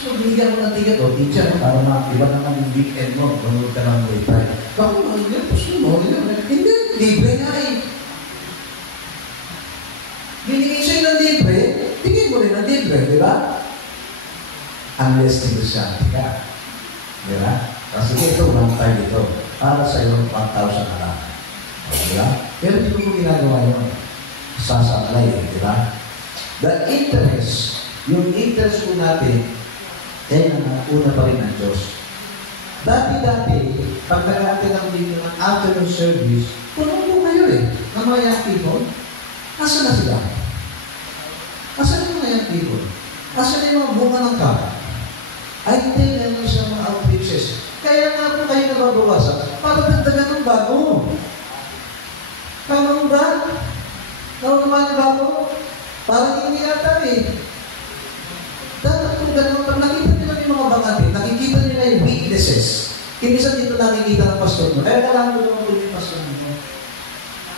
So, binigyan mo ng ticket, teacher, para iba naman yung weekend mo, manood ka ng Muay Thai. Bako, ano yan? Gusto mo, hindi, libre nga eh. Binigay sa'yo ng libre, tingin mo rin ng libre, di ba? Unless negosyante ka. Di ba? Kasi ito, one time ito. Para sa iyo, 1,000 na lang. Di ba? Pero hindi ko ginagawa yun. Sasablay, di ba? The interest, yung interest po natin, ay una pa rin ng Diyos. Dati-dati, pag nag-aatin ang video ng afternoon service, puno po kayo eh, ng mga young people. Asa na sila? Asa na yung mga young people? Asa na yung mga bunga ng kama? Ay, hindi naman sa mga outreaches. Kaya nga po kayo nababawasan para dagdagan ng bago. Tama ba? Naunawa ng bago? Parang hindi yata eh. Dapat kung gano'n, pag nakita nila yung mga bakante, nakikita nila yung weaknesses. Kimisan dito nakikita ng pastor mo. Kaya kailangan mo naman yung pastor mo.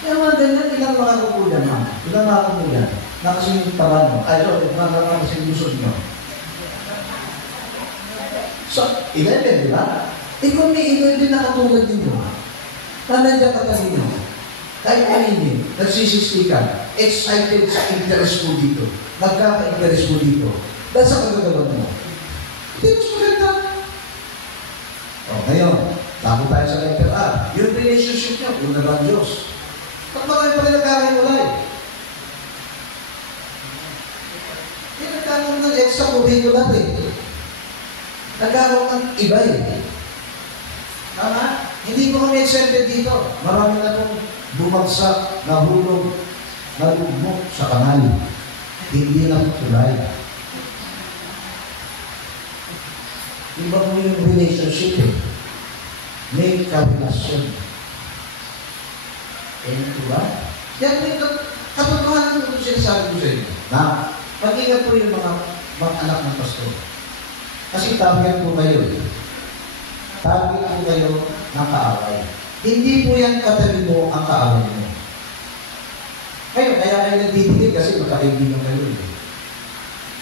Kaya mga ganyan, ilang makakukulan ha? Ilang makakukulan? Nakasing yung parang mo. Ay, so, nakakasing lusod nyo. So, 11, di ba? Ikaw may 11 na katulad ninyo. Na nandiyan ka kanino. Kahit kanino, nagsisistikan, excited sa interest mo dito. Nagkaka-interest mo dito. Dahil sa kagagawa mo. Hindi mas maganda. O, ngayon, tapo tayo sa letter R. Yung relationship niya, una ba ang Diyos? Pag marami pa rin nagkakahiwalay. Hindi nagkakaroon ng extra curricular eh. Nagkakaroon ng iba eh. Tama? Hindi mo kami exempted dito. Marami na pong bumagsak, nahulog, nalugmok sa kanal. Hindi na tulay. Iba mo yung relationship eh. May karelasyon. Eh, diba? Yan mo yung katotohanan ko sinasabi ko sa inyo. Na, mag-ingat po yung mga anak ng pastor. Kasi target po kayo. Target po kayo ng kaaway. Hindi po yan katabi mo ang kaaway mo. Ngayon, kaya kayo nagdidinig kasi magkakaibigan kayo.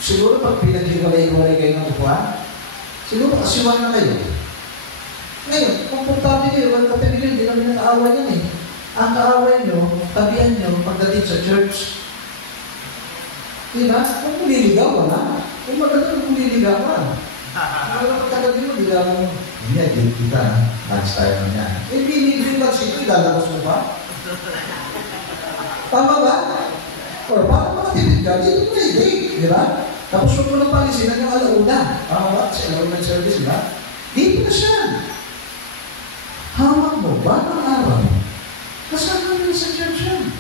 Siguro pag pinaghiwalay-hiwalay kayo ng upuan, siguro kasiwan na kayo. Ngayon, komportable kayo, wala katabi kayo, hindi namin ang kaaway yan eh. Ang kaaway nyo, tabihan nyo, pagdating sa church. Diba? Kung muliligaw ka na. Kung maganda kung muliligaw ka. Kung pagkagabi mo, ligaw mo. Hindi, date kita. Lunch tayo na niya. Eh, binibring lunch ito, ilalabas mo pa. Tama ba? O, para makatipid ka, dito mo na i-date. Diba? Tapos huwag mo na palisinan yung alauna. Tama ba? Sa alauna service, diba? Dito na siya. Hawak mo ba ng araw? Kasama mo sa church yan.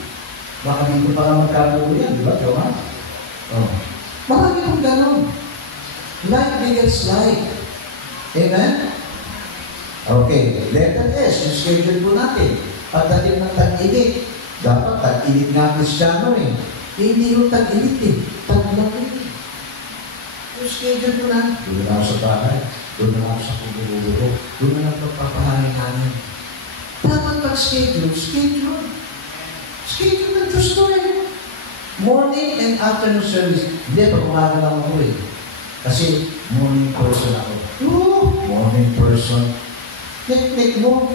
Baka dito pa nga magkagulo yan, di ba? Diba? Oh. Marami kong ganon. Like begets like. Amen? Okay. Letter S, yung schedule po natin. Pagdating ng tag-init, dapat tag-init nga Kristiyano eh. Hindi yung tag-init eh. Tag-init. Yung schedule po na. Doon na ako sa bahay. Doon na ako sa kumuluro. Doon na lang pagpapahangin-hangin. Dapat pag-schedule, schedule. Schedule ng Diyos ko eh. Morning and afternoon service. Hindi, pag umaga lang ako eh. Kasi morning person ako. Morning person. Nek-nek mo.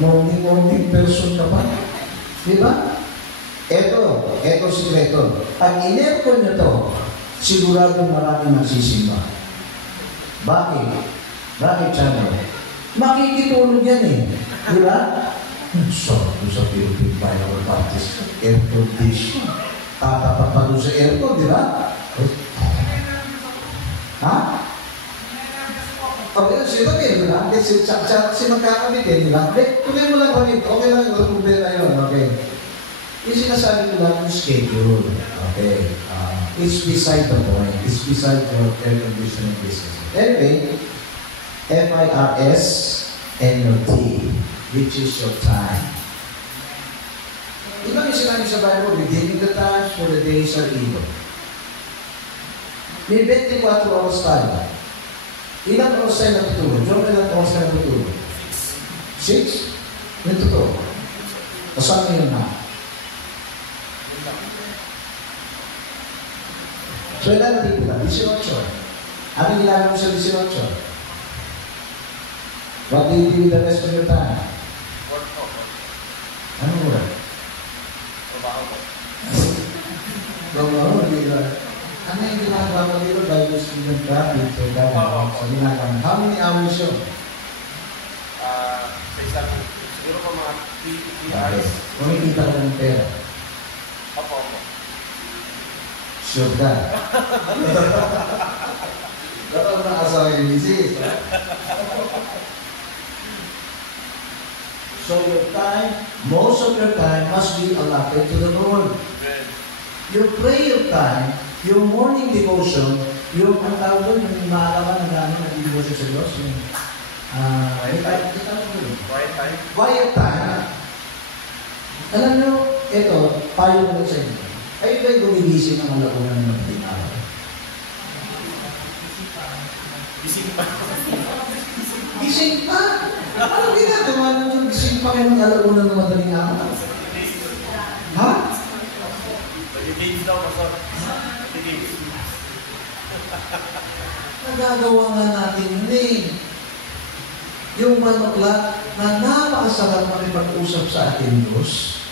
Morning person ka ba? Diba? Eto sikreto. Pag in-aircon nyo to, sigurado marami magsisimba. Bakit? Bakit channel? Makikitulog yan eh. Diba? Sorry sa Philippine Bible Baptist air condition. Tatapat pa doon sa aircon, di ba? Ha? Okay, sino ba yun, di ba? Si magkakamit eh, di ba? Tuloy mo lang kami. Okay lang, problema yun. Okay. Yung sinasabi ko lang yung schedule. Okay. It's beside the point. It's beside your air conditioning business. Anyway, FIRS and your T, which is your time. Di ba yung sinabi sa Bible, redeeming the times for the days are evil. May 24 oras tayo. Ilang oras tayo natutulog? John, ilang oras tayo natutulog? 6? Yung totoo. Kasama yun na. So, ilan natin kita? 18. Ano ginagawa mo sa 18? What do you do with the rest of your time? Work po. Ano mo ba? Trabaho po. Trabaho, hindi ba? Ano yung ginagawa mo dito? Bible student ka, dito ka, sa ginagawa mo. How many hours yun? Sa isang, siguro po mga 3 Okay. hours. Kumikita ka ng pera. Opo. Sure ka. Dapat mo nakasawa yung misis. So your time, most of your time must be allotted to the Lord. Your prayer time, your morning devotion, yung ang tawag doon, yung maaga ka na namin nag-devotion sa Diyos, yung Quiet time. quiet time. Alam nyo, ito, payo ko sa inyo. Kayo ba'y gumigising ng alauna ng madaling araw? Gising pa. Gising pa! Ano ginagawa nyo? Gising pa kayo ng alauna ng madaling araw? Ha? Nag-games daw, pastor. Nag-games. Nagagawa nga natin yun eh. Yung manuklat na napakasarap makipag-usap sa ating Diyos.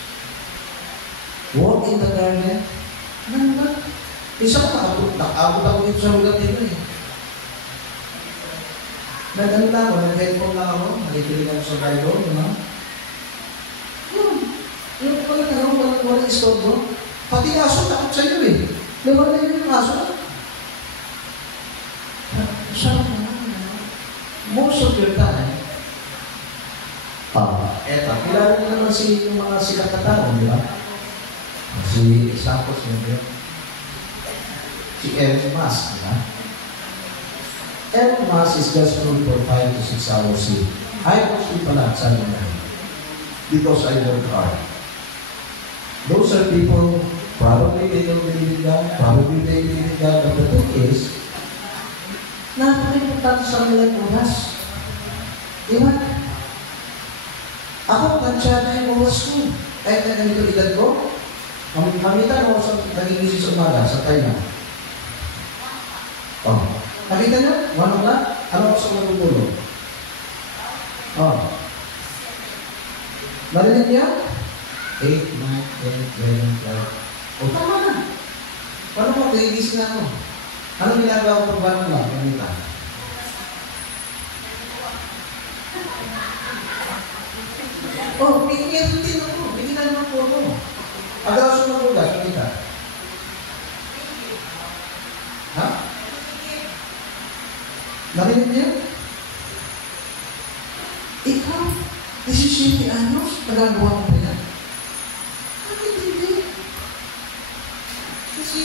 Walk in the garden. Nanda. Isa ka nakabot ako dito sa lugar dito eh. Nag-ano lang ako, nag-headphone lang ako, nakikinig ako sa Bible, di ba? Yung walang istorbo. Pati aso takot sa iyo eh. Diba na yun yung aso? Sarap naman. Most of your time, eto, kilala niyo naman yung mga sikat na tao, di ba? Si examples niyo, si Elon Musk, di ba? Elon Musk is just known for 5 to 6 hours sleep. I don't sleep a lot, sabi niya. Because I work hard. Those are people, probably they don't believe in God, probably they believe in God, but the thing is, napaka-importante sa kanila yung oras. Di ba? Ako, tansya yung oras ko. Kahit na ganito edad ko, mamitan ako sa nagigising sa umaga, sa tayo. Nakita niyo? 1 o'clock? Ano ko sa matutulog? Narinig niya? 8, 9, 10, 11, 12. Tama na. Paano mo? Nagigising na ako. Anong ginagawa ko pag lang? Kanita. Bigyan din ako. Bigyan naman po ako. Agaw sa mga bugas. Kanita. Ha? Narinig niya? Ikaw, 17 anos, nagagawa mo pa yan. Bakit hindi? Kasi,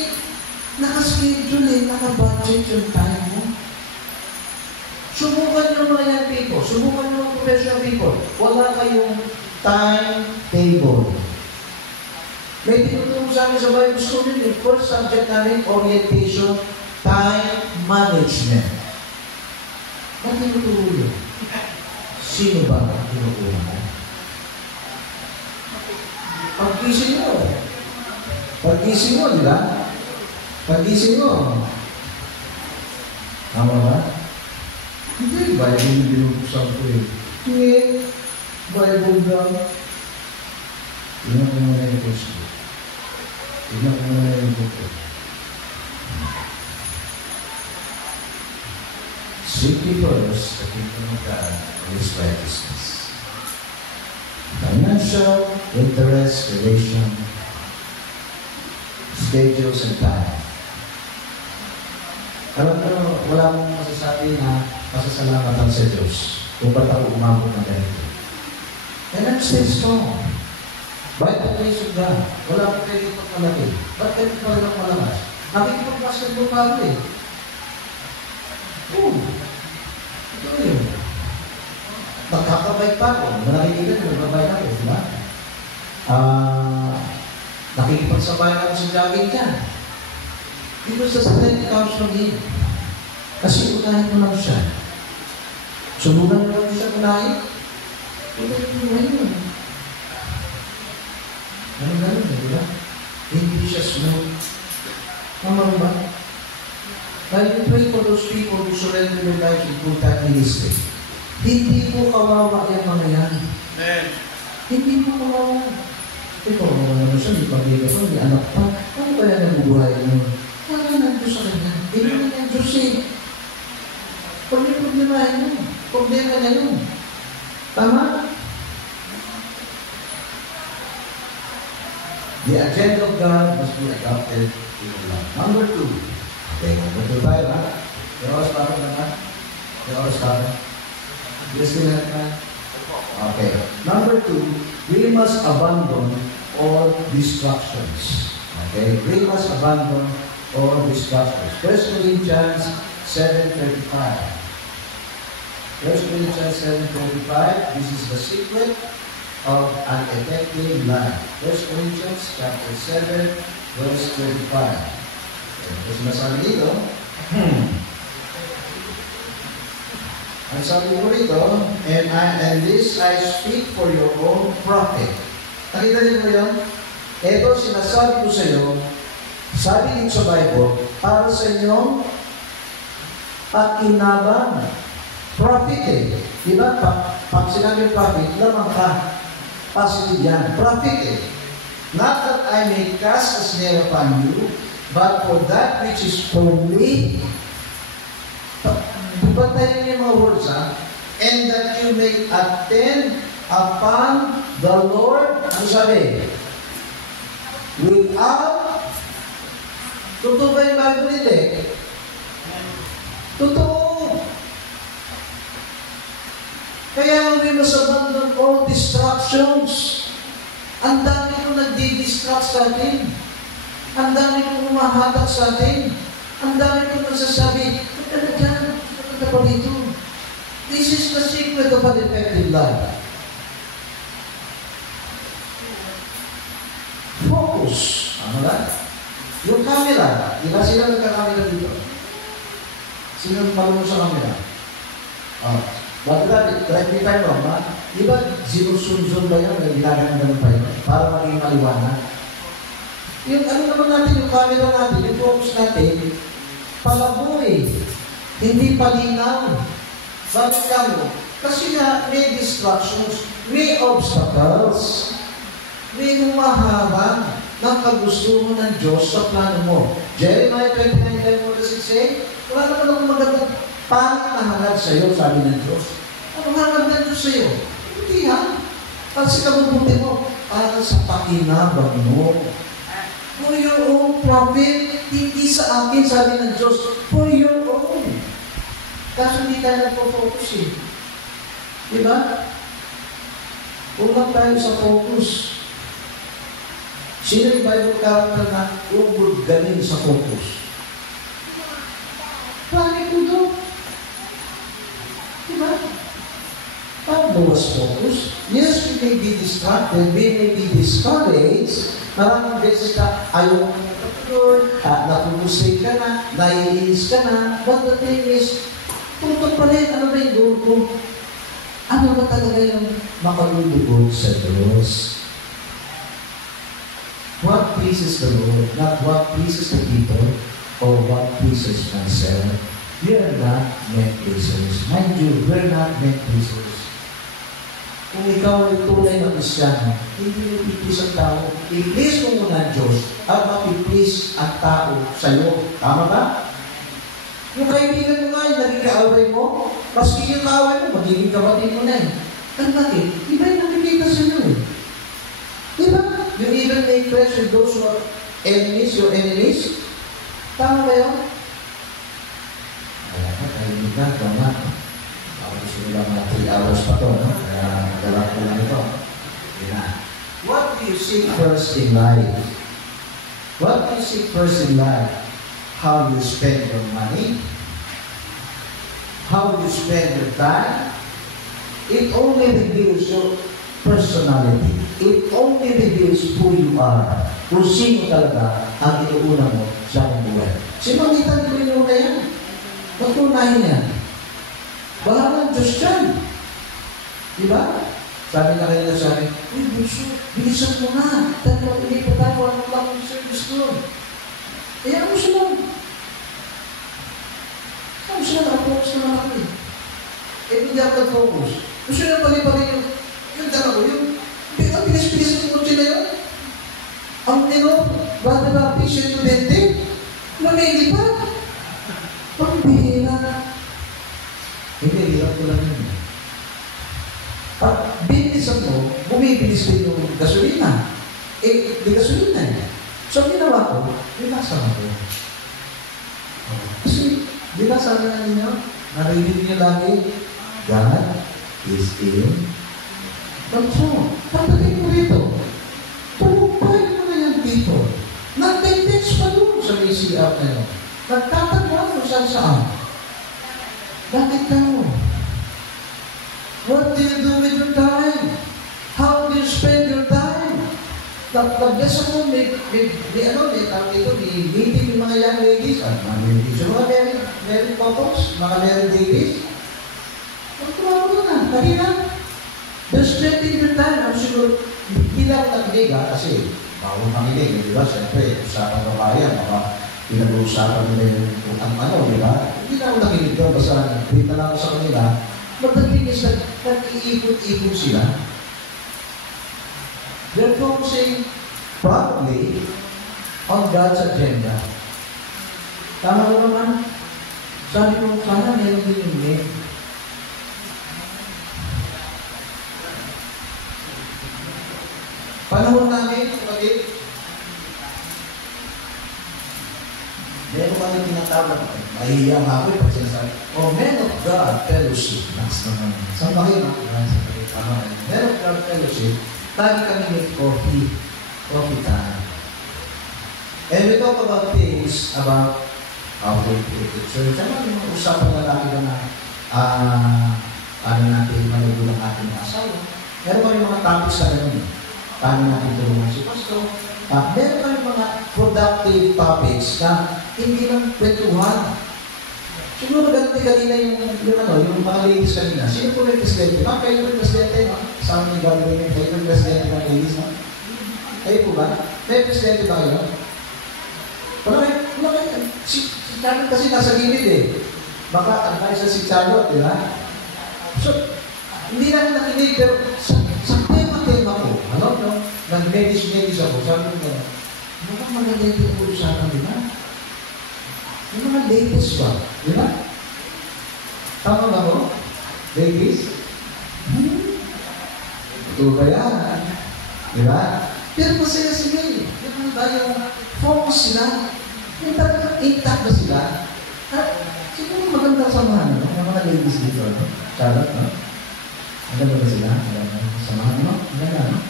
nakaschedule naka-budget yung time mo. Subukan nyo mga young people, subukan nyo mga professional people. Wala kayong timetable. May tinutulong sa amin sa Bible School yung first subject namin, orientation, time management. Ba't tinutulong yun? Sino ba ang tinutulong mo? Pag-gising mo, di ba? Pag-gising mo. Tama ba? Hindi, Bible yung binubuksan ko eh. Hindi, Bible lang. Tingnan ko muna yung post ko. Tingnan ko muna yung book ko. Seek ye first the kingdom of God and His righteousness. Financial, interest, relation, schedules, and time. Alam mo, wala mong masasabi na masasalamatan sa Diyos kung ba't ako umabot ng ganito. And I'm still strong. By the grace of God, wala akong pwede pagmalaki. Ba't kayo pa lang malakas? Nakikipag-basketball pa ako eh. Ito yun. Magkakabay pa ako. Nakikita nyo, magbabay ako, di ba? Nakikipagsabayan ako sa jogging dyan. Because the strength comes from Him. Kasi unahin mo lang siya. Subukan mo lang siya unahin. Unahin mo yun. Ganun, di ba? Hindi siya smooth. Tama ba? While you pray for those people who surrender their lives in full-time ministry, hindi po kawawa yung mga yan. Hindi po kawawa. Ikaw, ano siya, may pamilya pa, may anak pa. Ano kaya nabubuhay mo? Wala na Diyos sa kanya. Hindi na yung Diyos eh. Pag may problemahin mo, problema na yun. Tama? The agenda of God must be adopted in your life. Number 2. Okay, number 2 tayo, ha? May oras pa rin naman? May oras pa rin? Yes, kailan ka? Okay. Number 2, we must abandon all distractions. Okay? We must abandon all distractions. 1 Corinthians 7:35. 1 Corinthians 7:35, this is the secret of an effective life. 1 Corinthians chapter 7, verse 25. Tapos nasabi dito, ang sabi ko rito, and this I speak for your own profit. Nakita niyo po yan? Ito sinasabi ko sa iyo, sabi dito sa Bible, para sa inyong pakinabang. Prophet eh. Di ba? Pag sinabi prophet, lamang ka. Positive yan. Prophet eh. Not that I may cast a snare upon you, but for that which is holy, Bantayan niyo yung mga words, ha? And that you may attend upon the Lord, ano sabi? Without, totoo ba yung Bible nito? Totoo. Kaya we must abandon all distractions. Ang dami ko nagdi-distract sa atin. Ang dami ko humahatak sa atin. Ang dami ko nagsasabi, punta na dyan, punta pa dito. This is the secret of an effective life. Focus. Ano ba? Yung camera, di ba sila nagka-camera dito? Sino marunong sa camera? Bakit natin, correct me if I'm wrong, ha? Di ba, zoom ba yun? Ginagawa ganun pa yun? Para maging maliwanag. Yung ano naman natin, yung camera natin, yung focus natin, palabo eh. Hindi palinaw. Bakit ka mo? Kasi nga, may distractions, may obstacles, may humahabang ng kagustuhan ng Diyos sa plano mo. Jeremiah 29:6 wala naman akong magandang pangit na hangad sa'yo, sabi ng Diyos. Ano hangad ng Diyos sa'yo? Hindi ha. Kasi kabubuti mo, para sa pakinabang mo. For your own profit, hindi sa akin, sabi ng Diyos, for your own. Kaso hindi tayo nagpo-focus eh. Diba? Ulang tayo sa focus. Sino yung Bible character na umod galing sa focus? Bakit ko ito? Diba? Pag was focus, yes, we may be distracted, we may be discouraged, maraming beses ka, ayaw mo napupustay ka na, naiinis ka na, but the thing is, tutok pa rin, ano ba yung goal ko? Ano ba talaga yung makalulugod sa Diyos? What pleases the Lord, not what pleases the people, or what pleases myself. We are not men pleasers. Mind you, we are not men pleasers. Kung ikaw ay tunay na Kristyano, hindi mo i-please ang tao. I-please mo muna ang Diyos at mag-i-please ang tao sa'yo. Tama ba? Yung kaibigan mo nga, yung naging kaaway mo, maski yung kaaway mo, magiging kapatid mo na eh. At bakit? Iba yung nakikita sa'yo eh. Diba? You even make friends with those who are enemies, your enemies. Tama ba yun? Kaya ka, kaibigan ka, tama. Ako gusto nila mga 3 hours pa to, no? Kaya nagdala ko lang ito. What do you seek first in life? What do you seek first in life? How you spend your money? How you spend your time? It only reveals your personality. It only reveals who you are. Kung sino talaga ang inuuna mo sa mong buhay. Simangitan ko inuuna yan. Patunahin yan. Bahala ng Diyos yan. Diba? Sabi na kanina sa akin, uy, Bunso, bilisan mo na. Dahil mag-ulipat tayo, ano lang yung service doon. Eh, ano sila? Ano sila? Naka-focus naman ako eh. Eh, hindi ako nag-focus. Gusto nyo paliparin yung dala ko, yung pinis-pinis ng kutsi na yun. Ang bata-bata, 120, mamili pa. Pambihira na. Hindi, hirap ko lang yun. Pag binisan mo, bumibilis din yung gasolina. Eh, di gasolina eh. So, ginawa ko, binasa ko. Kasi, di ba sabi na ninyo, narinig niyo lagi, God is in control. Patakin mo rito. Tumumpay mo na yan dito. Nag-text pa doon sa ACR na yun. Nagtatagwa mo saan. Bakit ka mo? What do you do with your time? How do you spend your time? Nag-bless ako, may meeting yung mga young ladies, mga ladies, yung mga married couples, mga married ladies. Magtuwa mo na, kanina. They're spending your time. Ang siguro, hindi lang nakinig kasi bawal makinig, di ba? Siyempre, usapan babayan, baka pinag-uusapan nila yung kung ano, di ba? Hindi na ako nakinig doon, basta tweet na lang ako sa kanila. But the thing is that nag-iikot-ikot sila. They're focusing probably on God's agenda. Tama ko naman? Sabi ko, sana meron din yung game. Panahon namin, kapatid, meron kami tinatawag. Mahihiya nga ako pag sinasabi, Men of God Fellowship. Next naman. Saan ba kayo? Men of God Fellowship. Lagi kami may coffee time. And we talk about things about how to create the church. Ano yung usapan na lagi na paano natin malugulang ating mga asawa. Meron kami mga topics sa ganun. Paano natin tulungan si Pastor. Meron kami mga productive topics na hindi lang kwentuhan. Siguro ganti kanina yung mga ladies kanina. Sino po may presidente? Kayo po may presidente, no? Sama ni Gabriel, kayo po may presidente ng ladies, no? Kayo po ba? May presidente ba kayo? Wala kayo. Si Charlotte kasi nasa gilid eh. Baka advice si Charlotte, di ba? So, hindi namin nakinig, pero sa tema ko, no? Nag-medis ako, sabi ko, mukhang maganda yung pinag-uusapan, di ba? Yung mga ladies ba? Di ba? Tama ba mo? Ladies? Ito ba yan? Di ba? Pero masaya sila eh. Yung yung focus sila. Yung talagang intact na sila. Siguro magandang samahan, no? Yung mga ladies dito, no? Charlotte, no? Maganda ba sila? Samahan, no? Maganda, no?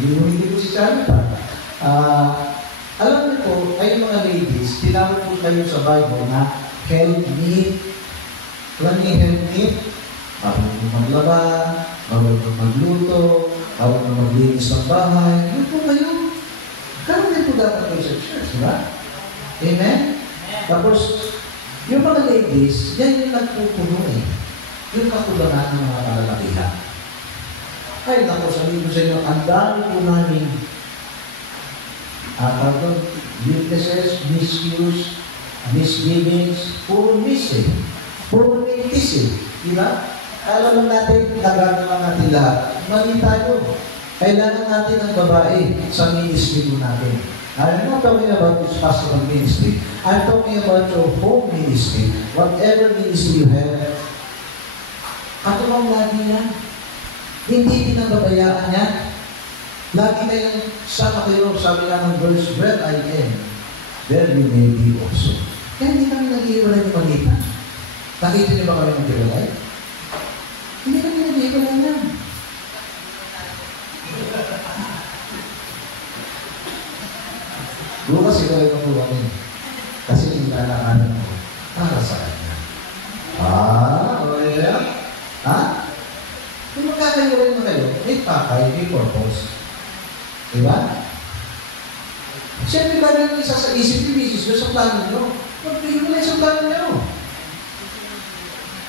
Hindi ko si Charlotte, alam niyo po, kayo mga ladies, tinawag po kayo sa Bible na helpmeet. Alam niyo helpmeet? Marunong maglaba, marunong magluto, marunong maglinis ng bahay. Yun po kayo. Karoon din po dapat kayo sa church, di ba? Amen? Tapos, yung mga ladies, yan yung nagpupuno eh. Yung kakulangan ng mga kalalakihan. Ay, naku, sabihin ko sa inyo, ang dami po namin weaknesses, misuse, misgivings, puro miss eh. Puro mintis eh. Diba? Alam natin, nagagawa natin lahat. Mali tayo. Kailangan natin ng babae sa ministry po natin. I'm not talking about this pastoral ministry. I'm talking about your home ministry. Whatever ministry you have, katulong lagi yan. Hindi pinababayaan yan. Lagi kayong sama kayo, sabi nga ng verse, where I am, there you may be also. Kaya hindi kami nag-iwalay ng malita. Nakita niyo ba kami nag-iwalay? Hindi kami nag-iwalay yan. Bukas ikaw ay makuwamin. Kasi inalakanan mo para sa kanya. Okay. Ha? Kung magkakahiwalay mo kayo, may pakay, may purpose. Diba? Siyempre ba rin isa sa isip ni Mrs. Doon sa plano nyo? Magkahiwalay sa plano nyo.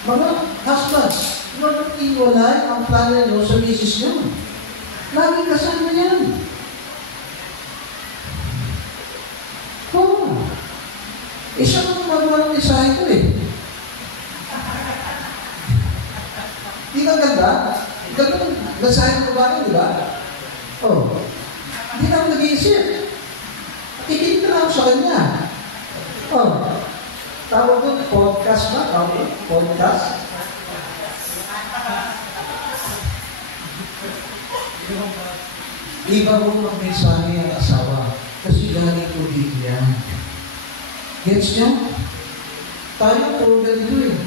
Mga husbands, magkahiwalay ang plano nyo sa Mrs. nyo. Laging kasama yan. Oo. Siya kung magawa ng mensahe ko eh. Di ba ganda? Ganda ng mensahe ko ba rin, di ba? Oo. Hindi na ako nag-iisip. Ikinig na ako sa kanya. Tawag doon, podcast ba? Podcast? Iba mo mag-mensahe ang asawa. Kasi galing ko dito yan. Gets niyo? Tayo po ganito eh.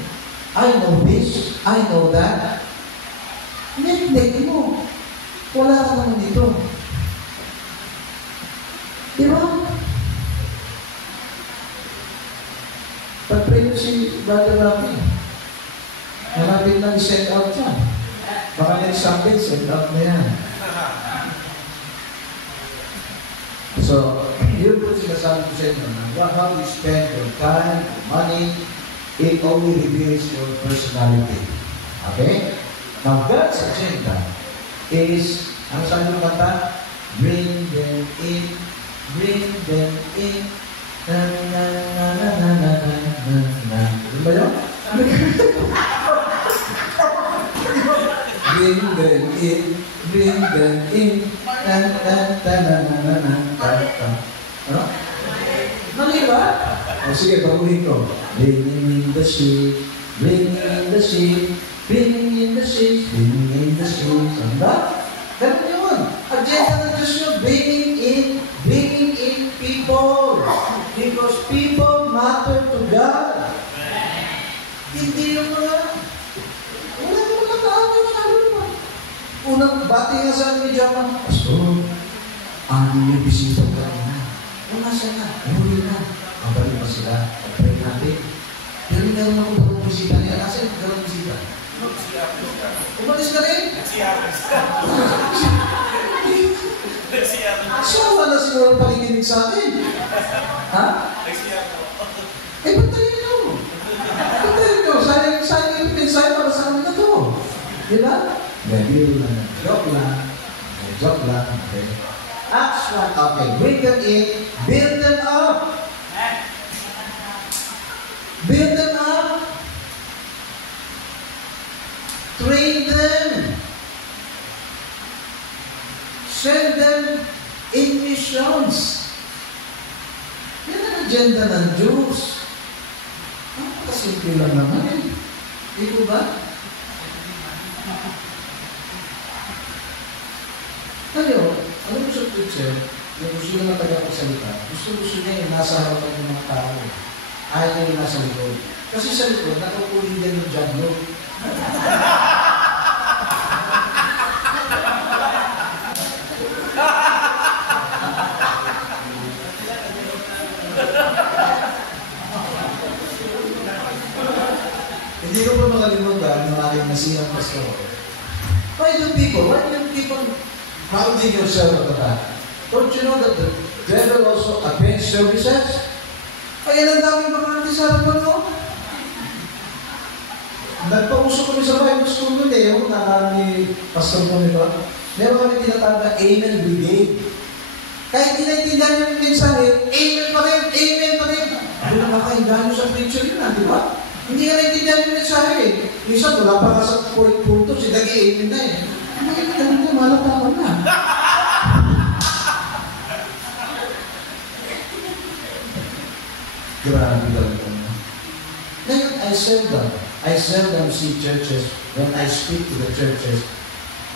I know this. I know that. Hindi mo. Wala ka naman dito. Di ba? Pag-pray mo si Brother Rafi, malapit lang i-send out siya. Baka next Sunday, send out na yan. So, yun po sinasabi ko sa inyo na how you spend your time, your money, it only reveals your personality. Okay? Now, God's agenda is, ang sabi ng kanta, bring them in, Ano ba yun? Bring them in, bring them in. Ano? Mali ba? O sige, baguhin ko. Bringing in the sheep, bringing in the sheep, bringing in the sheep, bringing in the sheep. Ano ba? Ganun yun. Agenda ng Diyos yun, bringing in people. Because people matter to God. Hindi yung mga, wala yung mga tao na ano ba? Unang bati nga sa amin ni Jaman, Pastor, yung bisita ka na. Wala siya na, huli na. Mabalik pa sila, pag-pray natin. Pero meron ako dalawang bisita niya. Nasa yung dalawang bisita? Umalis ka rin? So, wala siguro pakikinig sa akin. Ha? Eh, ba't tayo nyo? Ba't tayo nyo? Sayang yung pinsay para sa amin na to. Di ba? Biro lang. Joke lang. Joke lang. Okay. Acts 1. Okay. Bring them in. Build them up. Build them up. Train them. Send them in missions. Yan ang agenda ng Diyos. Kasimple lang naman eh. Di ba? Tayo, alam mo sa preacher, yung gusto na matagapagsalita, gusto niya yung nasa harapan ng mga tao. Ayaw niya yung nasa likod. Kasi sa likod, nakukuling din yung job mo. Hindi ko pa makalimutan ng aking nasiyang pastor. Why do people crowding yourself at the back? Don't you know that the devil also attends services? Kaya ang daming bakante sa harapan mo. Nagpauso kami sa Bible School nun eh. Yung nakakaroon ni pastor mo nito. Meron kami tinatawag na Amen Brigade. Kahit tinaintindihan nyo yung mensahe, Amen pa rin, Amen pa rin. Ano nakakaindahan sa preacher yun di ba? Hindi ka naintindihan yung mensahe. Minsan, wala pa ka sa punto, sinagi-amen na eh. Ano ka, malatawa na. Grabe talaga na. Ngayon, I seldom see churches when I speak to the churches.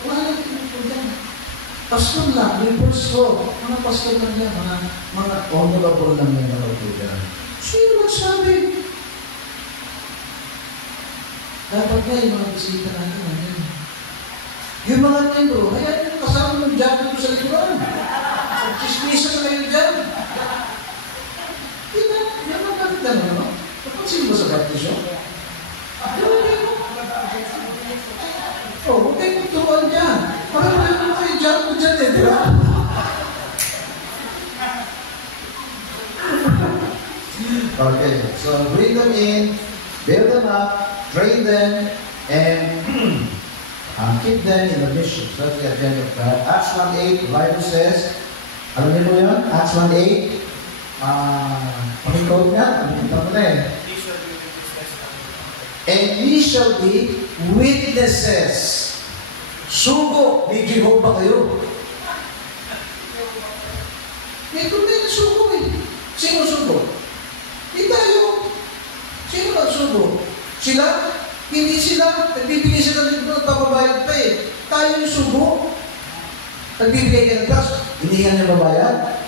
Wala lang pinagpunta. Pastor lang, may pastor. Mga pastor lang yan, mga honorable lang yan na kautugan. Sino nagsabi? Dapat na yung mga bisita natin. Yung mga membro, kaya yung kasama ng job dito sa likuran. Chismisa sa kayo dyan. Diba? Yan ang kapitan mo, no? Napansin mo sa baptisyo? Huwag kayo magtukan dyan. Parang wala naman kayo job mo dyan eh, di ba? Okay, so bring them in, build them up, train them, and keep them in the mission. So that's the agenda of God. Acts 1:8, the Bible says, alam niyo mo yun? Acts 1:8, pakikot nga, pakikot mo na eh. And ye shall be witnesses. Sugo, may Jehovah kayo. May tunay na sugo eh. Sino sugo? Hindi tayo. Sino nagsugo? Sila? Hindi sila. Nagbibigay sila ng papabayad pa eh. Tayo yung sugo. Nagbibigay ka ng tax. Hindi yan yung babayad.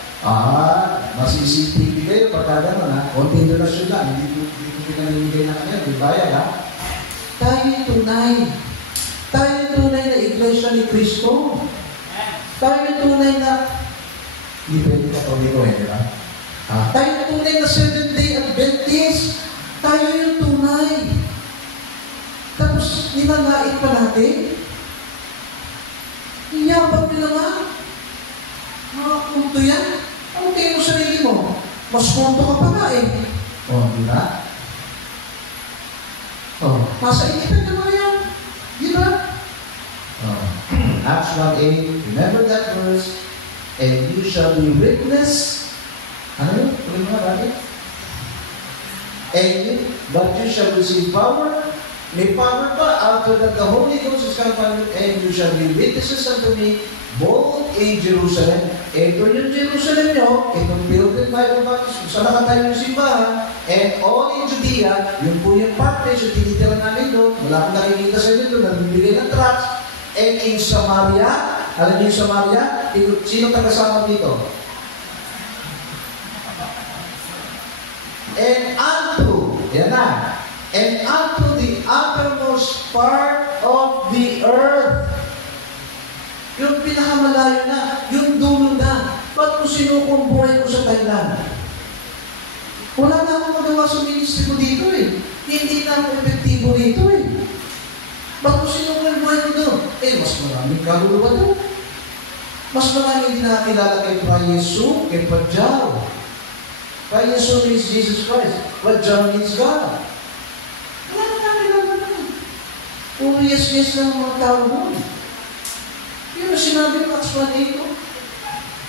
Masisipili kayo pagka gano'n ha. Konting donasyon lang. Hindi ko pinamimigay na kanya. Bibayad ha. Tayo yung tunay. Tayo yung tunay na iglesia ni Cristo. Tayo yung tunay na hindi pwede ka pag dito eh, di ba? Tayo yung tunay na Seventh-day Adventist. Tayo yung tunay. Tapos, nilalait pa natin. Iyabang nila nga. Mga kulto yan. Ano kayo mo sarili mo? Mas kulto ka pa nga eh. Di ba? Nasa initan naman yan. Di ba? Acts 1:8, remember that verse, and you shall be witness. Ano yun? Tuloy mo nga, but you shall receive power. May power pa after that the Holy Ghost is come upon you, and you shall be witnesses unto me both in Jerusalem. Ito yung Jerusalem nyo, itong Pilgrim Bible Baptist, sa nakatayo yung simbahan, and all in Judea, yun po yung parte, so tinitira namin doon, wala akong nakikita sa inyo doon, nagbibigay ng tracts, and in Samaria, alam niyo yung Samaria, sino taga-sama dito? And unto, yan na, and unto the uttermost part of the earth. Yung pinakamalayo na, yung dulo na. Ba't ko sinukong buhay ko sa Thailand? Wala na akong magawa sa ministry ko dito eh. Hindi na ako epektibo dito eh. Ba't ko sinukong buhay ko doon? Mas maraming kaluluwa doon. Mas maraming hindi nakakilala kay Prayesu, kay Pajao. Prayesu means Jesus Christ. Pajao means God. Wala na nakakilala doon. Puro yes lang ang mga tao mo. Yun ang sinabi ng Acts 1:8 ko.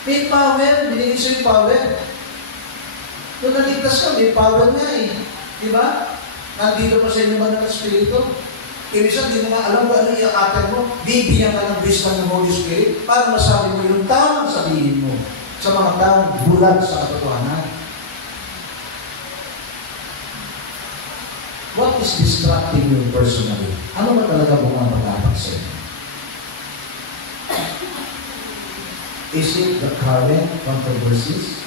May power, binigay sa'yo power. Kung naligtas ka, may power nga eh. Diba? Nandito pa sa inyo ba ng Espiritu? Ibig di mo nga alam kung ano i-atter mo. Bibigyan ka ng wisdom ng Holy Spirit para masabi mo yung tamang sabihin mo sa mga taong bulag sa katotohanan. What is distracting you personally? Ano ba talaga bumabagabag sa inyo? Is it the current controversies?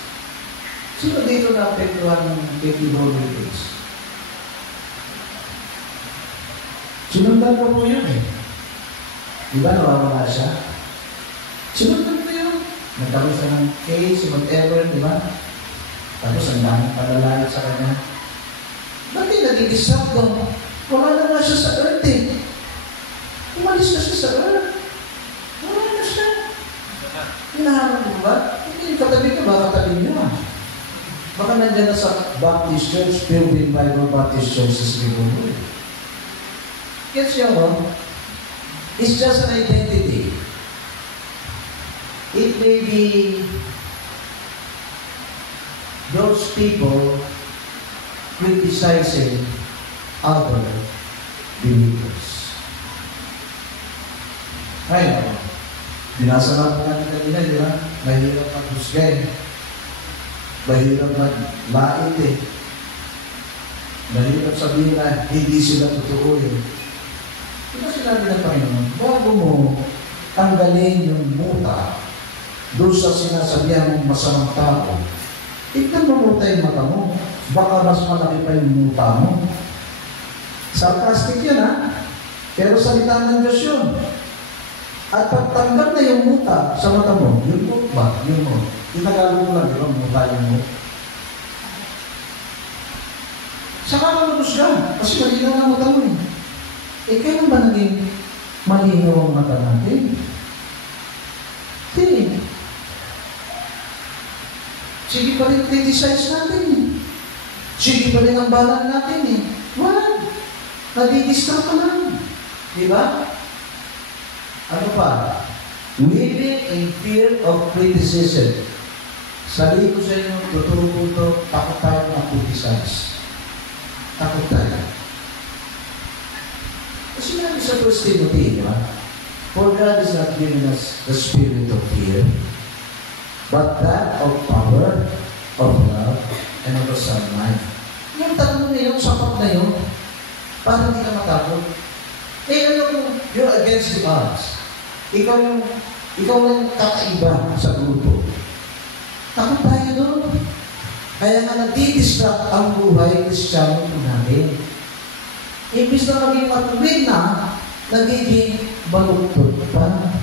Sino dito na apektuhan ng Katie Holy Days? Sinundan ko po yun eh. Di ba nawawala siya? Sinundan ko yun. Nagkaroon siya ng case, whatever, di ba? Tapos ang daming panalayat sa kanya. Ba't di nag-i-disrupt doon? Wala na nga siya sa earth eh. Umalis na siya sa earth. Wala na siya. Hinaharap mo ba? Hindi, katabi ka ba? Katabi niyo ah. Baka nandiyan na sa Baptist Church, Pilgrim Bible Baptist Church sa Sribono. Gets you, no? It's just an identity. It may be those people criticizing other believers. Ay, no? Binasa nga po natin kanina, di ba? Mahirap mag-husgay. Mahirap mag-lait eh. Mahirap sabihin na hindi sila totoo eh. Diba sinabi ng Panginoon, bago mo tanggalin yung muta doon sa sinasabihan mong masamang tao, tignan mo muta yung mata mo. Baka mas malaki pa yung muta mo. Sarcastic yan ha? Pero salita ng Diyos yun. At pagtanggap na yung muta sa mata mo, yung mukba, yung mo, itagalo mo lang, di ba, muta yung mo. Saka malubos ka, kasi malinaw na mata mo eh. Kailan ba naging malinaw ang mata natin? Hindi. Sige pa rin criticize natin eh. Sige pa rin ang balan natin eh. Wala. Nadidistract ka lang. Di ba? Ano pa? Living in fear of criticism. Sabi ko sa inyo, totoo po ito, takot tayo na criticize. Takot tayo. Kasi namin sa 1 Timothy, di ba? For God has not given us the spirit of fear, but that of power, of love, and of a sound mind. Yung tatlo na yun, sapat na yun, para hindi ka matakot. Ano kung you're against the odds? Ikaw lang kakaiba sa grupo. Takot tayo doon. Kaya nga nagdi-distract ang buhay Kristiyano po natin. Imbis na maging matuwid na, nagiging baluktot pa.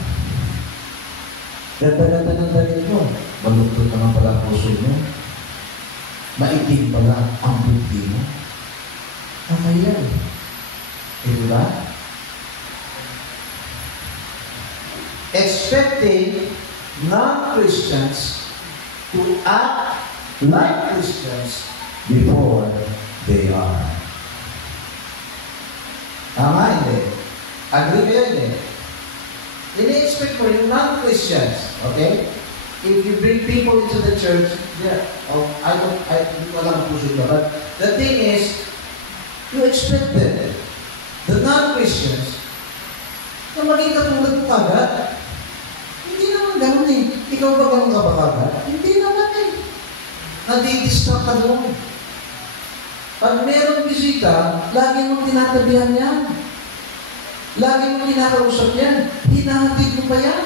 Ganda-ganda ng dalit mo. Baluktot na nga pala ang puso mo. Maitim pala ang buti mo. Kaya diba? Expecting non-Christians to act like Christians before they are. Tama, hindi. Agree kayo, hindi. Ini-expect mo yung non-Christians, okay? if you bring people into the church, yeah, hindi ko alam ang puso ito, but the thing is, you expect them, the non-Christians, na maging katulad mo kagad. Hindi naman ganun eh. Ikaw ba ganun ka ba kagad? Hindi naman eh. Nadidistract ka doon. Pag merong bisita, lagi mong tinatabihan yan. Lagi mong kinakausap yan. Hinahatid mo pa yan.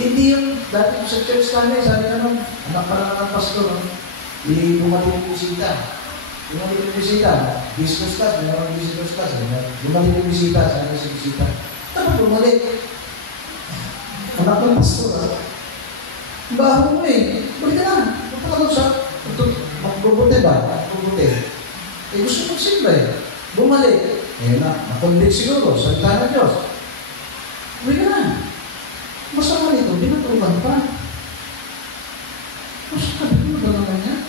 Hindi yung, dati sa church namin, sabi naman, anak pa naman ng pastor, bumalik yung bisita. Bumalik yung bisita. Business class, may naman business class. Bumalik yung bisita, sabi sa bisita. Tapos bumalik. Anak ng pastor, baho mo eh. Balik ka na. Punta ka doon sa, magbubuti ba? Magbubuti. Gusto mong simba eh. Bumalik. Nakonvict siguro, salita ng Diyos. Balik ka na. Masama nito, binatulungan pa. Masama nito ba naman yan?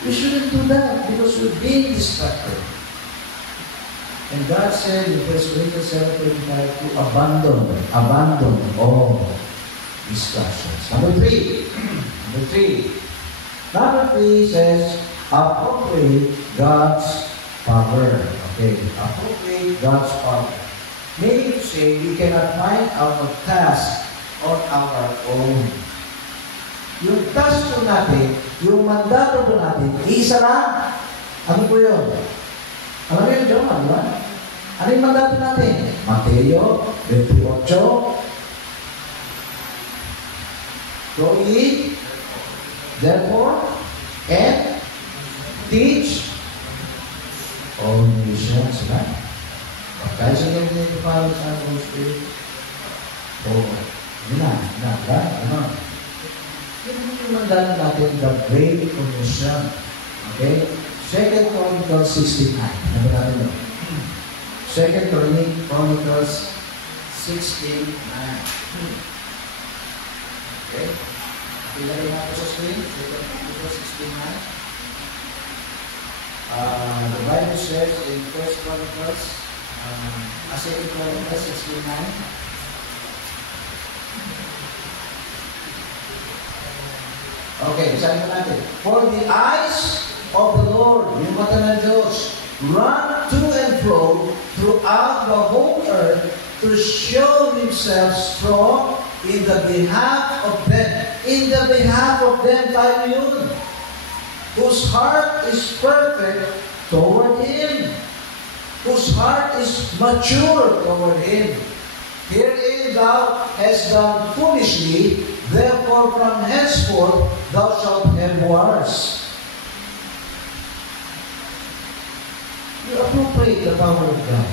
We shouldn't do that because we're being distracted. And God said in 1 Corinthians 7:25 to abandon all distractions. Number three says, appropriate God's power. Okay, appropriate God's power. Meaning to say, we cannot find our task on our own. Yung task po natin, yung mandato po natin, isa lang. Ano po yun? Alam mo yun, John, di ba? Ano yung mandato natin? Mateo 28. Go ye, therefore, and teach all nations. Diba? Kahit sa inyo yung parang sa Holy Spirit. Yun na. Ano? Yun yung mandato natin, the Great Commission. Okay? 2 Chronicles 16:9. Ano natin doon? 2 Chronicles 16:9. Okay? Ilagay natin sa screen. 2 Chronicles 16:9. The Bible says in 1 Chronicles 2 Chronicles 16:9. Okay, sabi ko natin. For the eyes of the Lord, yung mata ng Diyos, run to and fro throughout the whole earth to show Himself strong in the behalf of them. In the behalf of them, tayo yun. Whose heart is perfect toward Him. Whose heart is mature toward Him. Herein thou hast done foolishly, therefore from henceforth thou shalt have wars. You appropriate the power of God.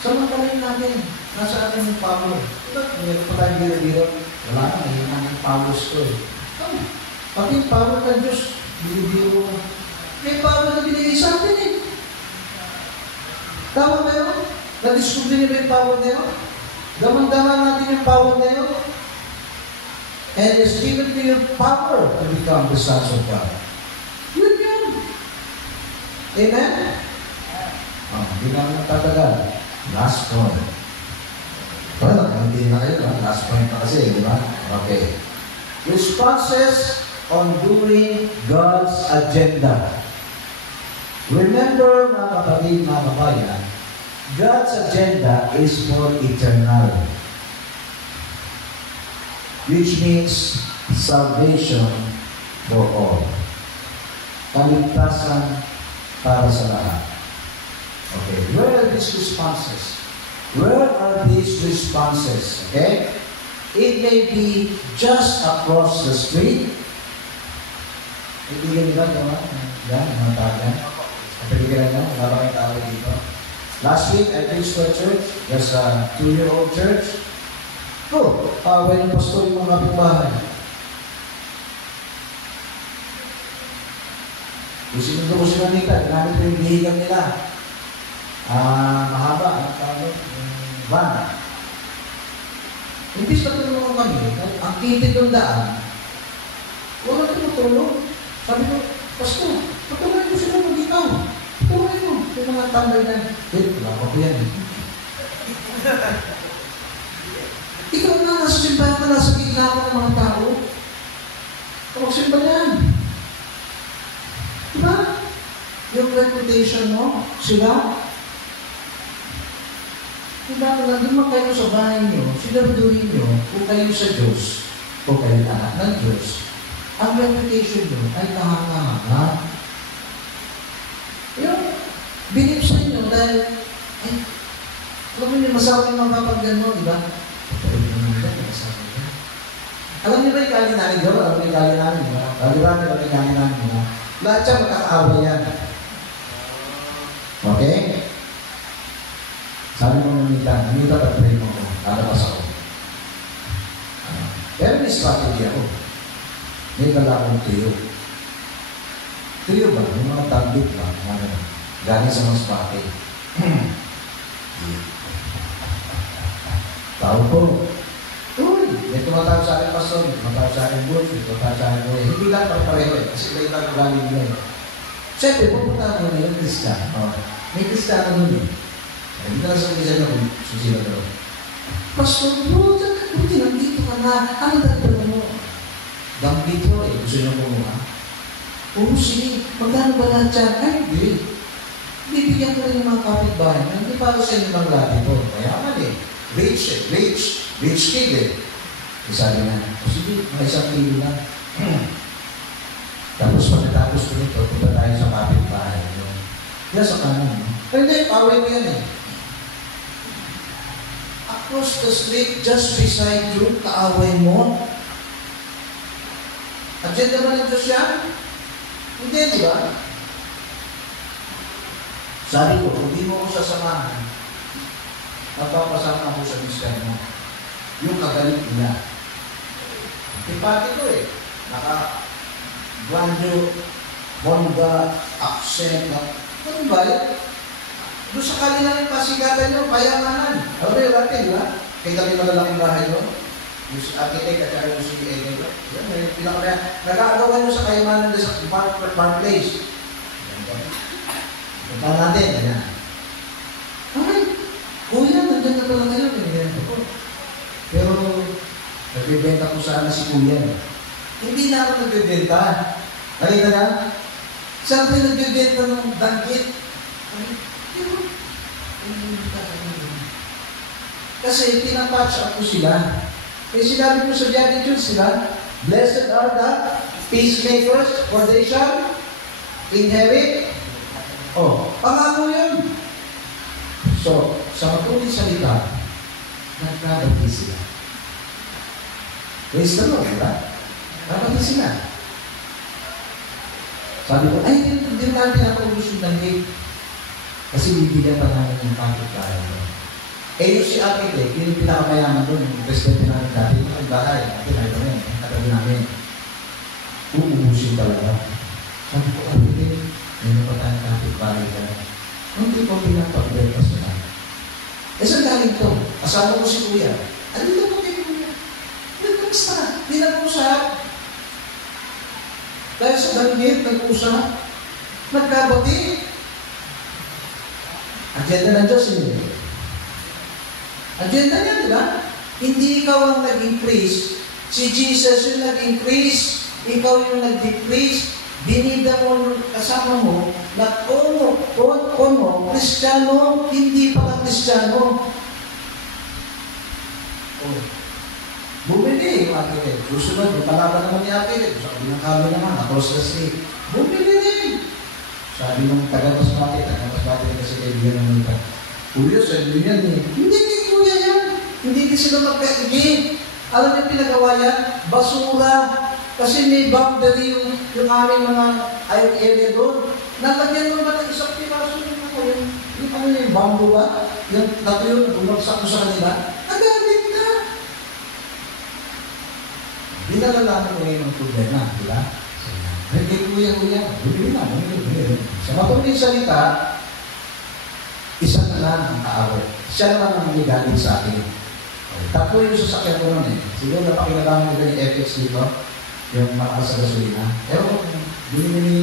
Samantalin natin, nasa atin yung power. Diba? Meron pa tayo dito. Wala na, mahina ng powers ko eh. Pati yung power ng Diyos, biro-biro mo. May power na binigay sa atin eh. Tama ba yun? Na-discover niyo ba yung power na yun? Daman-daman natin yung power na yun. And it's given to you power to become the sons of God. Yun yun. Amen? Hindi naman tatagal. Last point. Well, hindi na kayo. Last point na kasi, di ba? Okay. Responses on doing God's agenda. Remember, mga kapatid, mga kabayan, God's agenda is for eternal, which means salvation for all. Kaligtasan para sa lahat. Okay, where are these responses? Where are these responses? Okay? It may be just across the street. Ibigay nila, diba? Yan, mga tagan. Kapiligiran nyo, wala ba kayong tao dito? Last week, I preached to a church. There's a 2-year-old church. When yung pastor yung mga kapitbahay. Yung sinundo ko si Manika, ginamit ko yung bihigam nila. Mahaba, ang tawag, van. Imbis na tulungan kami, ang kitid ng daan, wala tumutulong. Sabi ko, pastor, patulungan ko sila mag-ikaw. Patulungan mo. Yung mga tambay na, wala ko yan. Ikaw tinapon ng mga tao. Kamusin ba yan? Diba? Yung reputation mo, sila. Diba, kung nandun mo kayo sa bahay nyo, sinarduhin nyo, kung kayo sa Diyos, kung kayo anak ng Diyos, ang reputation nyo ay kahanga-hanga. Yung binipsan nyo dahil, ay, alam mo yung masawa yung mga papagyan mo, diba? Alam niyo ba yung kali namin doon? Alam niyo yung kali namin, diba? Kali-rami ba yung kali namin, diba? Lahat siya magkakaaway yan. Okay? Sabi mo mamita pag-pray mo ko, lalabas ako. Pero may strategy ako. May dala akong tuyo. Tuyo ba? Yung mga tablet ba? Galing sa mga spate. Tao ko. Uy, may tumatawag sa akin pastor, may tumatawag sa akin boots, may tumatawag sa akin boy. Hindi lang pareho eh, kasi iba ibang galing nila eh. Siyempre, pupunta mo na yung Kristyan. May Kristyan na nun eh. Hindi ka lang sa Kristyan na kung susila doon. Pastor, bro, buti nandito ka na. Ano dagdag mo? Dambito eh, gusto nyo kumuha. Oo, sige, magkano ba lahat yan? Ay, hindi. Bibigyan ko rin yung mga kapitbahay. Hindi para sa inyo ng lahat ito. Kaya man eh. Rich kid eh. Sabi na, sige, may isang kilo lang. Tapos pagkatapos ko nito, punta tayo sa kapitbahay. Yan sa kanan. Pero hindi, paway mo yan eh. Across the street, just beside you, kaaway mo. Agenda ba ng Diyos yan? Hindi, di ba? Sabi ko, kung di mo ko sasamahan, magpapasama ako sa mister mo. Yung kagalit nila. Tipati ko eh. Naka-Guanyo, Honda, accent. Ano ba yun? Doon sa kanila yung pasigatan nyo, payamanan. Ano ba yung natin, di ba? Kaya kami malalaking bahay doon. Yung si architect at yung si Ege. Yan, may pinakamaya. Nag-aagawan nyo sa kayamanan doon sa park place. Punta natin, ganyan. Ay, kuya, nandiyan na pala kayo. Pero, nagbibenta ko sana si kuya. Hindi na ako nagbibenta. Nakita na? Saan tayo nagbibenta ng danggit? Kasi pinapatch up ko sila. Eh sinabi ko sa Beatitudes sila, blessed are the peacemakers, for they shall inherit. Oh, pangako yun. So, sa matuloy salita, nagkabati sila. Praise the Lord, diba? Nagkabati sila. Sabi ko, ay, hindi natin pinapag-ulusog ng hate. Kasi bibigyan pa namin yung kapit-bahay. Eh, yung si architect, yung pinakamayaman doon, yung presidente namin dati, yung bahay, natin ay kami, yung katabi namin. Uubusin talaga. Sabi ko, architect, may pa tayong kapit-bahay ka. Hindi ko pinapag-breakfast na. Eh, saan galing to? Asama ko si kuya. Ano na po kay kuya? Nagkamusta? Hindi nag-usap. Dahil sa danggit, nag-usap. Nagkabati. Agenda ng Diyos yun. Agenda niya, di ba? Hindi ikaw ang nag-increase. Si Jesus yung nag-increase. Ikaw yung nag-decrease. Binida mo kasama mo na kono, Kristiyano, hindi pala Kristiyano. Oh. Bumili yung architect. Susunod, yung palaban naman ni architect. Sabi ng kami naman, across the street. Bumili din. Sabi ng taga-pasmati kasi kaibigan ng mga kuya, sabi niya eh. Hindi kay kuya yan. Hindi sila magkaigin. Alam niyo pinagawa yan? Basura. Kasi may boundary yung aming mga area doon. Nalagyan mo ba ng isang piraso yung ako yun? Yung ano yung bamboo ba? Yung natuyo na bumagsak mo sa kanila? Nagalit na. Hindi nalalaman ko ngayon ang problema, di ba? Hindi kuya. Bumili na. Sa matuloy salita, isa na lang ang kaaway. Siya lang ang galing sa akin. Tatlo yung sasakyan ko nun eh. Siguro napakinagamit nila yung FX dito, yung malakas sa gasolina. Pero binili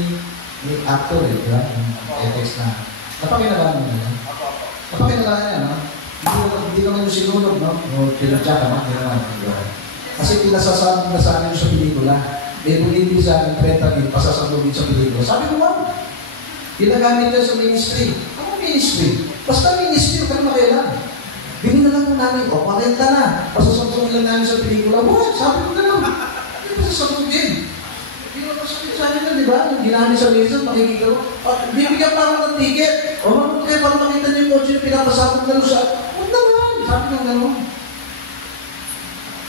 ni actor eh, di ba? Yung FX na. Napakinagamit nila. Napakinagamit niya, no? Hindi naman yung sinunog, no? O pinadya ka, no? Hindi naman. Kasi pinasasabi na sa akin sa pelikula. May bumibili sa akin 30,000 pasasabugin sa pelikula. Sabi ko, wow, ginagamit yan sa ministry. Ano ministry? Basta ministry, huwag ka na makialam. Bili na lang mo namin, o, 40 na. Pasasabugin lang namin sa pelikula. What? Sabi ko na lang. Hindi pasasabugin. Hindi mo masakit sa akin na, di ba? Yung ginamit sa ministry, makikita mo. Bibigyan pa ako ng ticket. O, ano kayo para makita niyo yung kotse yung pinapasabog na sa... Huwag naman. Sabi ko gano'n.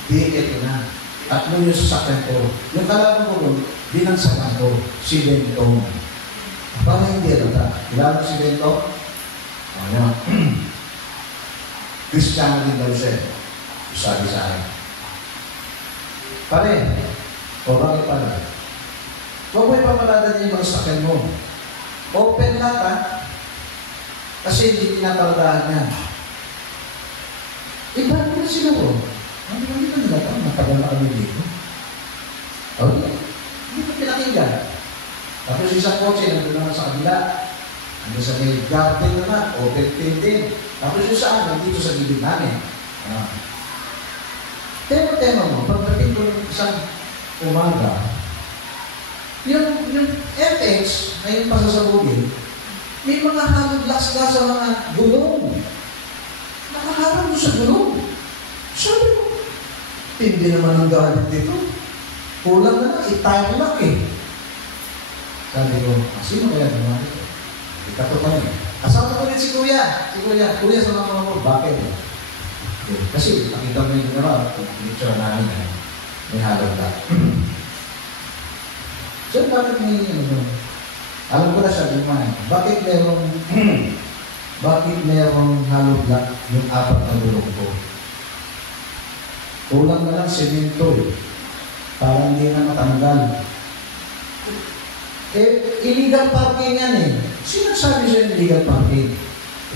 Di, ito na. At nung yung sasakyan ko, yung kalaban ko nun, binagsakan ko, si Bentong. Para hindi alata. Kilala si Bentong? O, yan. Kristiyano din daw siya. Sabi sa akin. Pare, o bakit pala? Huwag mo ipapalada niya yung mga sasakyan mo. Open lahat, ha? Kasi hindi pinapaladahan niya. Iba ko na sila ko. Hindi ka nila pa, matagal na kami dito. Okay. Hindi ko pinakinggan. Tapos isang kotse, nandun naman sa kabila. Nandun sa may garden naman, open din. Tapos yung sa amin, dito sa gilid namin. Tema mo, pagdating ko ng isang umaga, yung FX na yung pasasabugin, may mga halog-las-las sa mga gulong. Nakaharap mo sa gulong. Sabi ko, hindi naman ang galit dito. Kulang na lang, i-time lock eh. Sabi ko, sino kaya naman ito? Ikato pa rin. Kasama ko rin si Kuya. Kuya sa mga mo, bakit? Kasi nakita mo yung picture namin eh. May halong lock. So, bakit may alam ko na siya, bakit merong halong lock yung 4 na gulong ko? Kulang na lang semento eh. Parang hindi na matanggal. Illegal parking yan eh. Sino sabi siya illegal parking?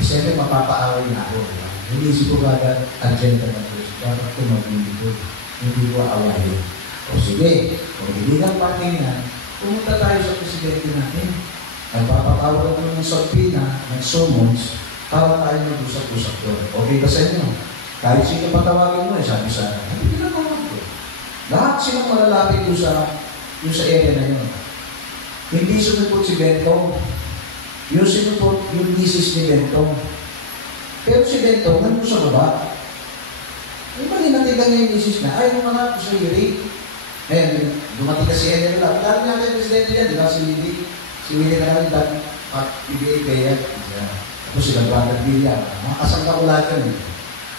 Siyempre mapapaaway na ako. Hindi ko agad agenda ng Diyos. Dapat ko magbibigod. Hindi ko aawayin. O sige, kung illegal parking yan, pumunta tayo sa presidente natin. Nagpapatawag ko ng sorpina, ng summons, para tayo mag-usap-usap doon. Okay ba sa inyo? Kahit sino patawagin mo, sabi sa akin, hindi ginagawa ko. Lahat silang malalapit yung sa area na yun. Hindi sumipot si Bentong. Yung sinupot, yung thesis ni Bentong. Pero si Bentong, nandun sa baba. Yung malinatigan niya yung thesis na, ayaw mo na ako sa hearing. Ngayon, dumating ka si Enel lang. Dahil natin yung presidente niya, di ba si Willie? Si Willie na kami, dahil PBA kaya. Tapos sila, Brother William. Mga kasangka ko lahat yun eh.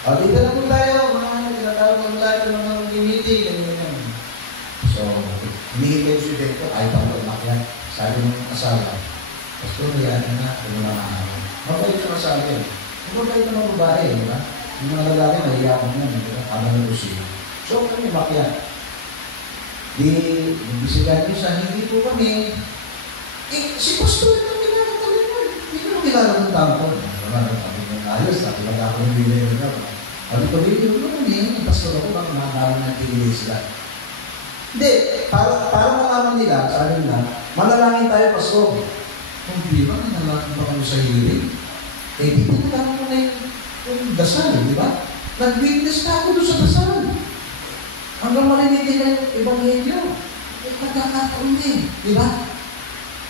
Dito na po tayo, mga tinatawag ng lahat ng mga meeting, ganyan. So, hinihintay si Bento, ayaw pa ko umakyat. Sabi ng asawa, Pastor, hayaan na, kung wala na ako. Mabait yung asawa yun. Mabait ng mga babae, di ba? Yung mga lalaki, nahiyakan yan, di ba? Kama ng Lucy. So, kami umakyat. Bisigan niyo sa hindi po kami. Si Pastor, ito kinakatabi mo. Hindi ko kilala ng tao. Wala na kami ng ayos, sabi lang ako ng bilay na. Sabi ko, hindi ko naman yung pastor ako, baka nakakaroon ng tigilin sila. Hindi, para malaman nila, sabi nila, manalangin tayo, pastor. Kung di ba, nanalangin pa kami sa hiling? Dito na lang mo na yung dasal, di ba? Nag-witness na ako doon sa dasal. Hanggang marinig din yung ebanghelyo. Pagkakataon din, di ba?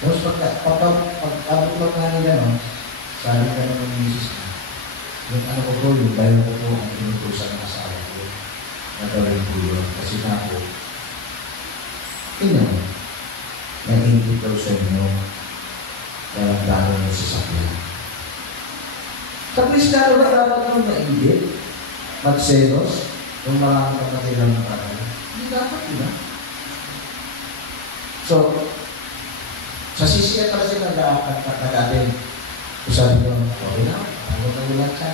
Tapos pagkabot lang nga nila, sabi ka naman ng misis na, yung ano ko po, yung bayo ko po, ang pinutusan ng asawa ko, nagawin ko yun. Kasi na ako, nag-input daw sa inyo, dalang-dalo nyo sa sakyan. Sa Kristiyano ba dapat nung na-ingit, magselos, kung maraming kapatilang ng parang, hindi dapat, di ba? So, sa sisiya pala sila nag-atin. Sabi ko, okay na, ano na ulat siya.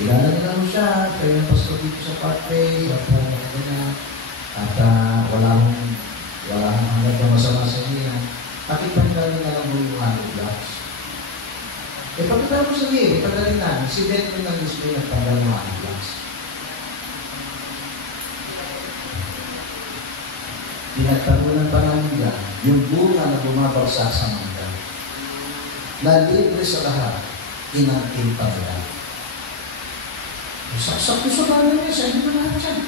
Kilala nila mo siya, kaya yung pastor dito sa parkplace, at wala akong hanggang na masama sa niya. Pakipagdali na lang mo yung blocks. Pagkatapos mo sa niya, pagdali namin, si Beth yung nag-display ng pagdali ng blocks. Pinagtagunan pa namin yan, yung bunga na bumabagsak sa mangga. Na libre sa lahat, inangkin pa nila. Saksak ko sa bahay niya, sa inyo na lahat yan.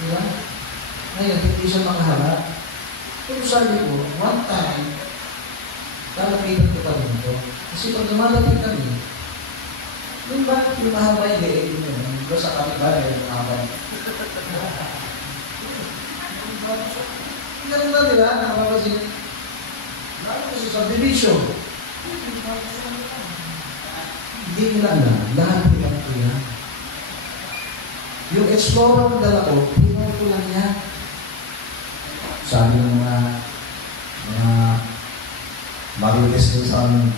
Diba? Ngayon, hindi siya makaharap. Pero sabi ko, one time, kalapitan ko pa rin ito. Kasi pag lumalapit kami, yung bakit yung mahaba yung leeg mo, yung sa kapitbahay, yung mahaba. Ganun na nila, nakapasin. Lalo ko sa subdivision. Hindi nila alam, lahat nila ko yan. Yung Explorer ng dala ko, pinag ko lang yan. Sabi ng mga marites ko sa amin,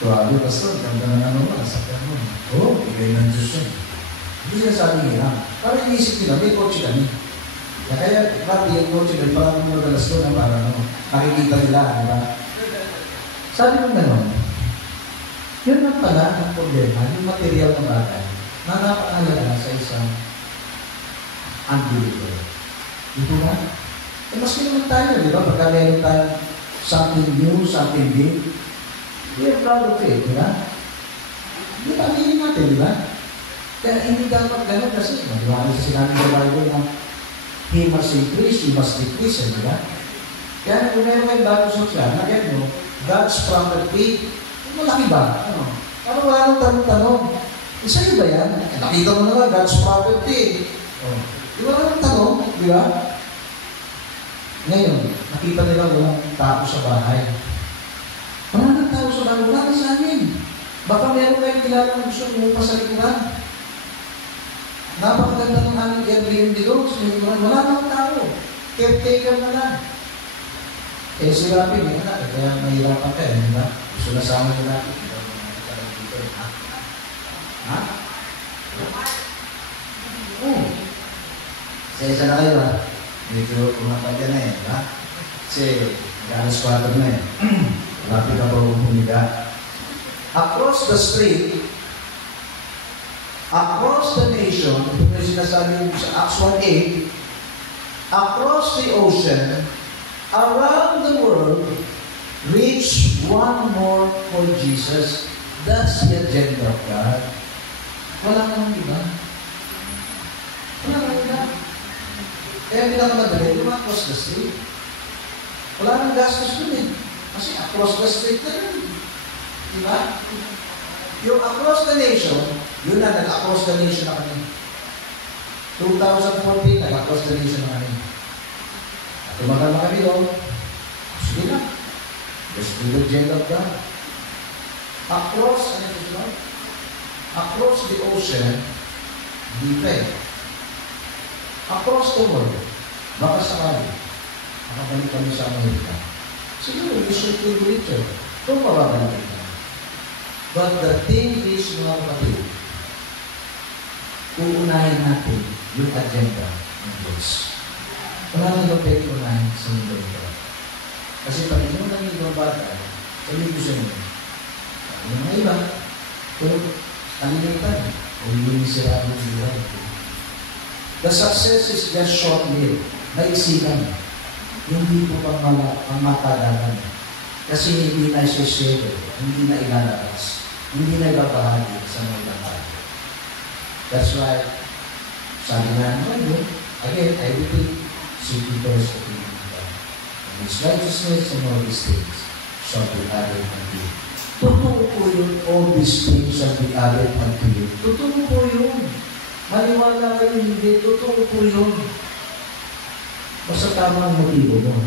tuwado, pastor, ganda na ano mo, nasakyan mo. Oo, bigay ng Diyos yun. Hindi sila sabi nila. Parang inisip nila, may kotse kami. Kaya, grabe yung kotse kami, parang mga dalas ko na parang nakikita nila, di ba? Sabi mo gano'n, yun lang pala ang problema, yung material ng bagay, na napakahalaga sa isang unbeliever. Ito ba? Eh, maski naman tayo, di ba? Pagka meron tayong something new, something big, we are proud of it, di ba? Hindi pa aminin natin, di ba? Kaya hindi dapat gano'n kasi, di ba? Sa sinabi ng Bible na he must increase, he must decrease, di ba? Kaya kung meron kayong bagong sosyan, nagyan nyo, God's property, malaki ba? Ano? Parang wala nang tanong-tanong. Isa yun ba yan? Nakita mo naman, God's property. Di ba nang tanong? Di ba? Ngayon, nakita nila walang tao sa bahay. Wala nang tao sa bahay, wala na sa amin. Baka meron kayong kilala ng gusto umupa sa likuran. Napakaganda ng aming Airbnb doon sa likuran. Wala nang tao. Caretaker na lang. Eh, si Rapi, may anak, kaya mahirapan ka, di ba? Gusto na sama ni Rapi. Ha? Oo. Isa na kayo, ha? Medyo kumapagyan na di ba? Kasi, mag-alas 4 na Rapi ka pa humiga. Across the street, across the nation, ito na sinasabi sa Acts 1:8, across the ocean, around the world, reach one more for Jesus. That's the agenda of God. Wala namang iba. Wala namang iba. Kaya pinakamadali, yung across the street. Wala nang gastos dun Kasi across the street na yun. Diba? Yung across the nation, yun na, nag-across the nation na kami. 2014, nag-across the nation na kami. Tumagal na kami doon. Sige na. Just do the agenda of God. Across, across the ocean, di pa across the world, baka sakali, makabalik kami sa Amerika. Siguro, we should do it. Kung mababalik ka. But the thing is, mga kapatid, uunahin natin yung agenda ng Diyos. Wala nang pwede unahin sa mundo ito. Kasi pag ino lang yung ibang bagay, sabihin ko sa inyo, yung mga iba, pero kalimutan, o yung sila ng buhay. The success is just short-lived. Maiksi lang. Hindi po pang matagalan. Kasi hindi na isosero, hindi na ilalabas, hindi na ibabahagi sa mga ibang bagay. That's why, sabi nga naman, again, I repeat, seeking first the kingdom of God. And His righteousness and all these things shall be added unto you. Totoo po yun, all these things shall be added unto you. Totoo po yun. Maniwala kayo, hindi. Totoo po yun. Basta tama ang motibo mo.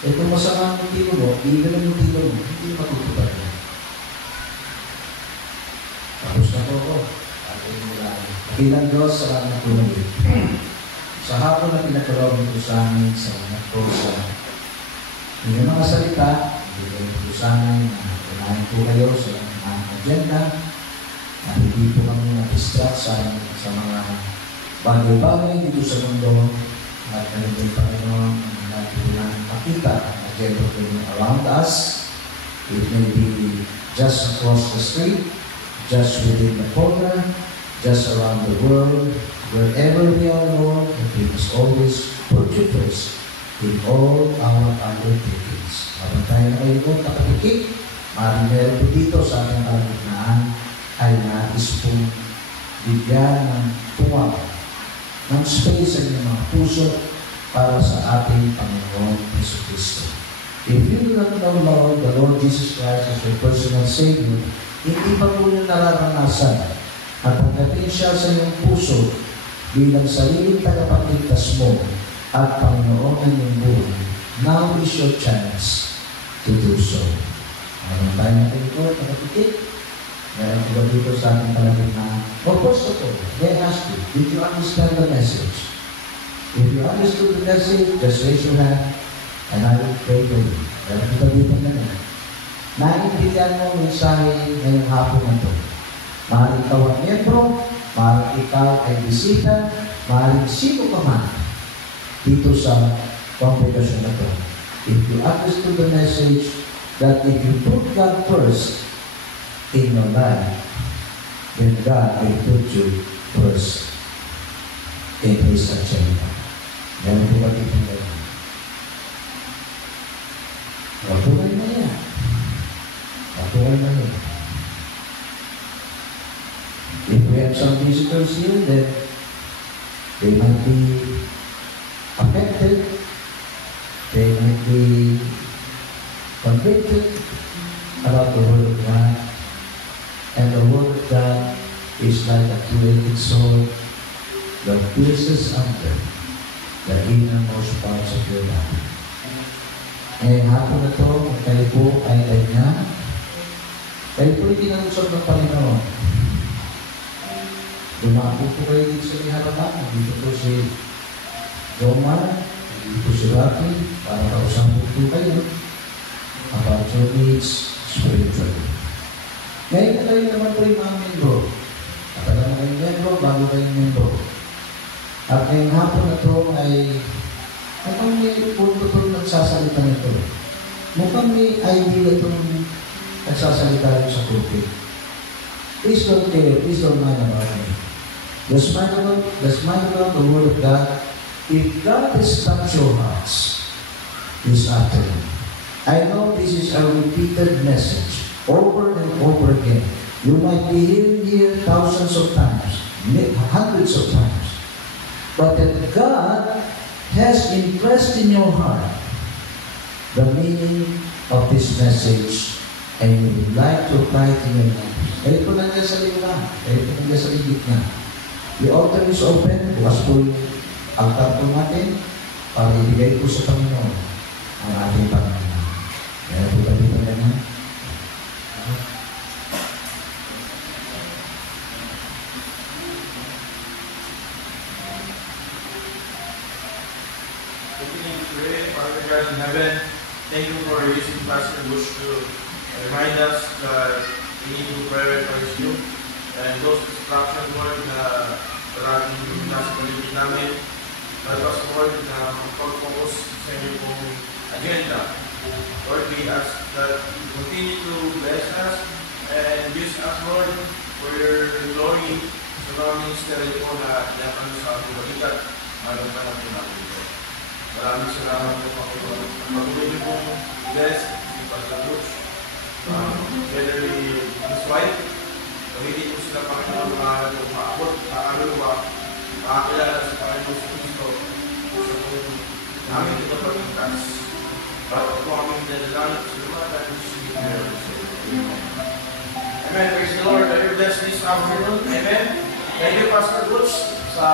E kung masama ang motibo mo, hindi ang motibo mo, hindi matutupad mo. Tapos na po ako. Bilang Diyos, salamat po namin. Sa hapon na pinagkalawin ko sa amin sa mga kosa. Yung mga salita, bigay po sa amin na unahin po kayo sa mga agenda na hindi po kami na-distract sa mga bagay-bagay dito sa mundo at kami po yung Panginoon na po namin makita ang agenda po around us. It may be just across the street, just within the corner, just around the world. Wherever we are, Lord, we must always put you first in all our undertakings. Habang tayo na kayo doon, nakatikip, maaaring meron po dito sa ating kalagitnaan ay nais pong bigyan ng tuwa ng space sa inyong mga puso para sa ating Panginoon Jesucristo. If you do not know Lord, the Lord Jesus Christ as your personal Savior, hindi pa po niyo nararanasan at pagdating siya sa iyong puso bilang sariling tagapagligtas mo at Panginoon ng iyong buhay, now is your chance to do so. Meron tayo natin ito, nakapikit. Meron ko ba dito sa ating palagay na, first of all, may I ask you, did you understand the message? If you understood the message, just raise your hand and I will pray for you. Meron ko ba dito na yan? Naintindihan mo ang mensahe ngayong hapon na ito. Maaaring ikaw ang miyembro, maaaring ikaw ay bisita, maaaring sino ka man dito sa congregation na ito. If you understood the message that if you put God first in your life, then God will put you first in His agenda. Meron po ba dito na yan? Matuloy na yan. Matuloy na yan. If we have some visitors here, then they might be affected, they might be convicted about the Word of God. And the Word of God is like a two-edged sword that pierces under the innermost parts of your life. Ngayong hapon na ito, kung kayo po ay ganyan, kayo po ay kinausap ng Panginoon. Dumako po kayo dito sa harapan. Dito po si Roma, dito po si Rafi, para kausapin po kayo about your needs spiritually. Ngayon na kayo naman po yung mga membro. Kapag naman kayong membro, bago kayong membro. At ngayong hapon na ito ay mukhang may punto itong nagsasalita nito. Mukhang may idea itong nagsasalita rin sa pulpit. Please don't care, please don't mind about me. Just mind about the Word of God. If God has touched your hearts this afternoon, I know this is a repeated message over and over again. You might be hearing here thousands of times, hundreds of times. But that God has impressed in your heart the meaning of this message and you would like to apply it in your life. Kayo po nandiyan sa liwan. Kayo po nandiyan sa gitna. The altar is open. Bukas po yung altar po natin para ibigay po sa Panginoon ang ating Panginoon. Kaya po tayo po naman. Continuing to pray, Father God in heaven, thank you for using Pastor Bush to remind us that we need to prioritize you and those instructions, Lord, na palaging nasa paligid namin. Let us, Lord, na mag-focus sa inyong pong agenda. Lord, we ask that you continue to bless us and use us, Lord, for your glory sa mga ministry po na inakan sa ating balikat. Maraming panahon namin, Lord. Maraming salamat po, Panginoon. Patuloy niyo pong bless si Pastor Bush. Together with his wife, pagiging po sila, Panginoon, maabot, makakilala sa Panginoon sa Kristo sa kung namin ito pagkakas. Para po kami dinadalan sa lumayan at Amen. Amen. Praise the Lord. Let you bless this afternoon. Amen. Thank you, Pastor Bush, sa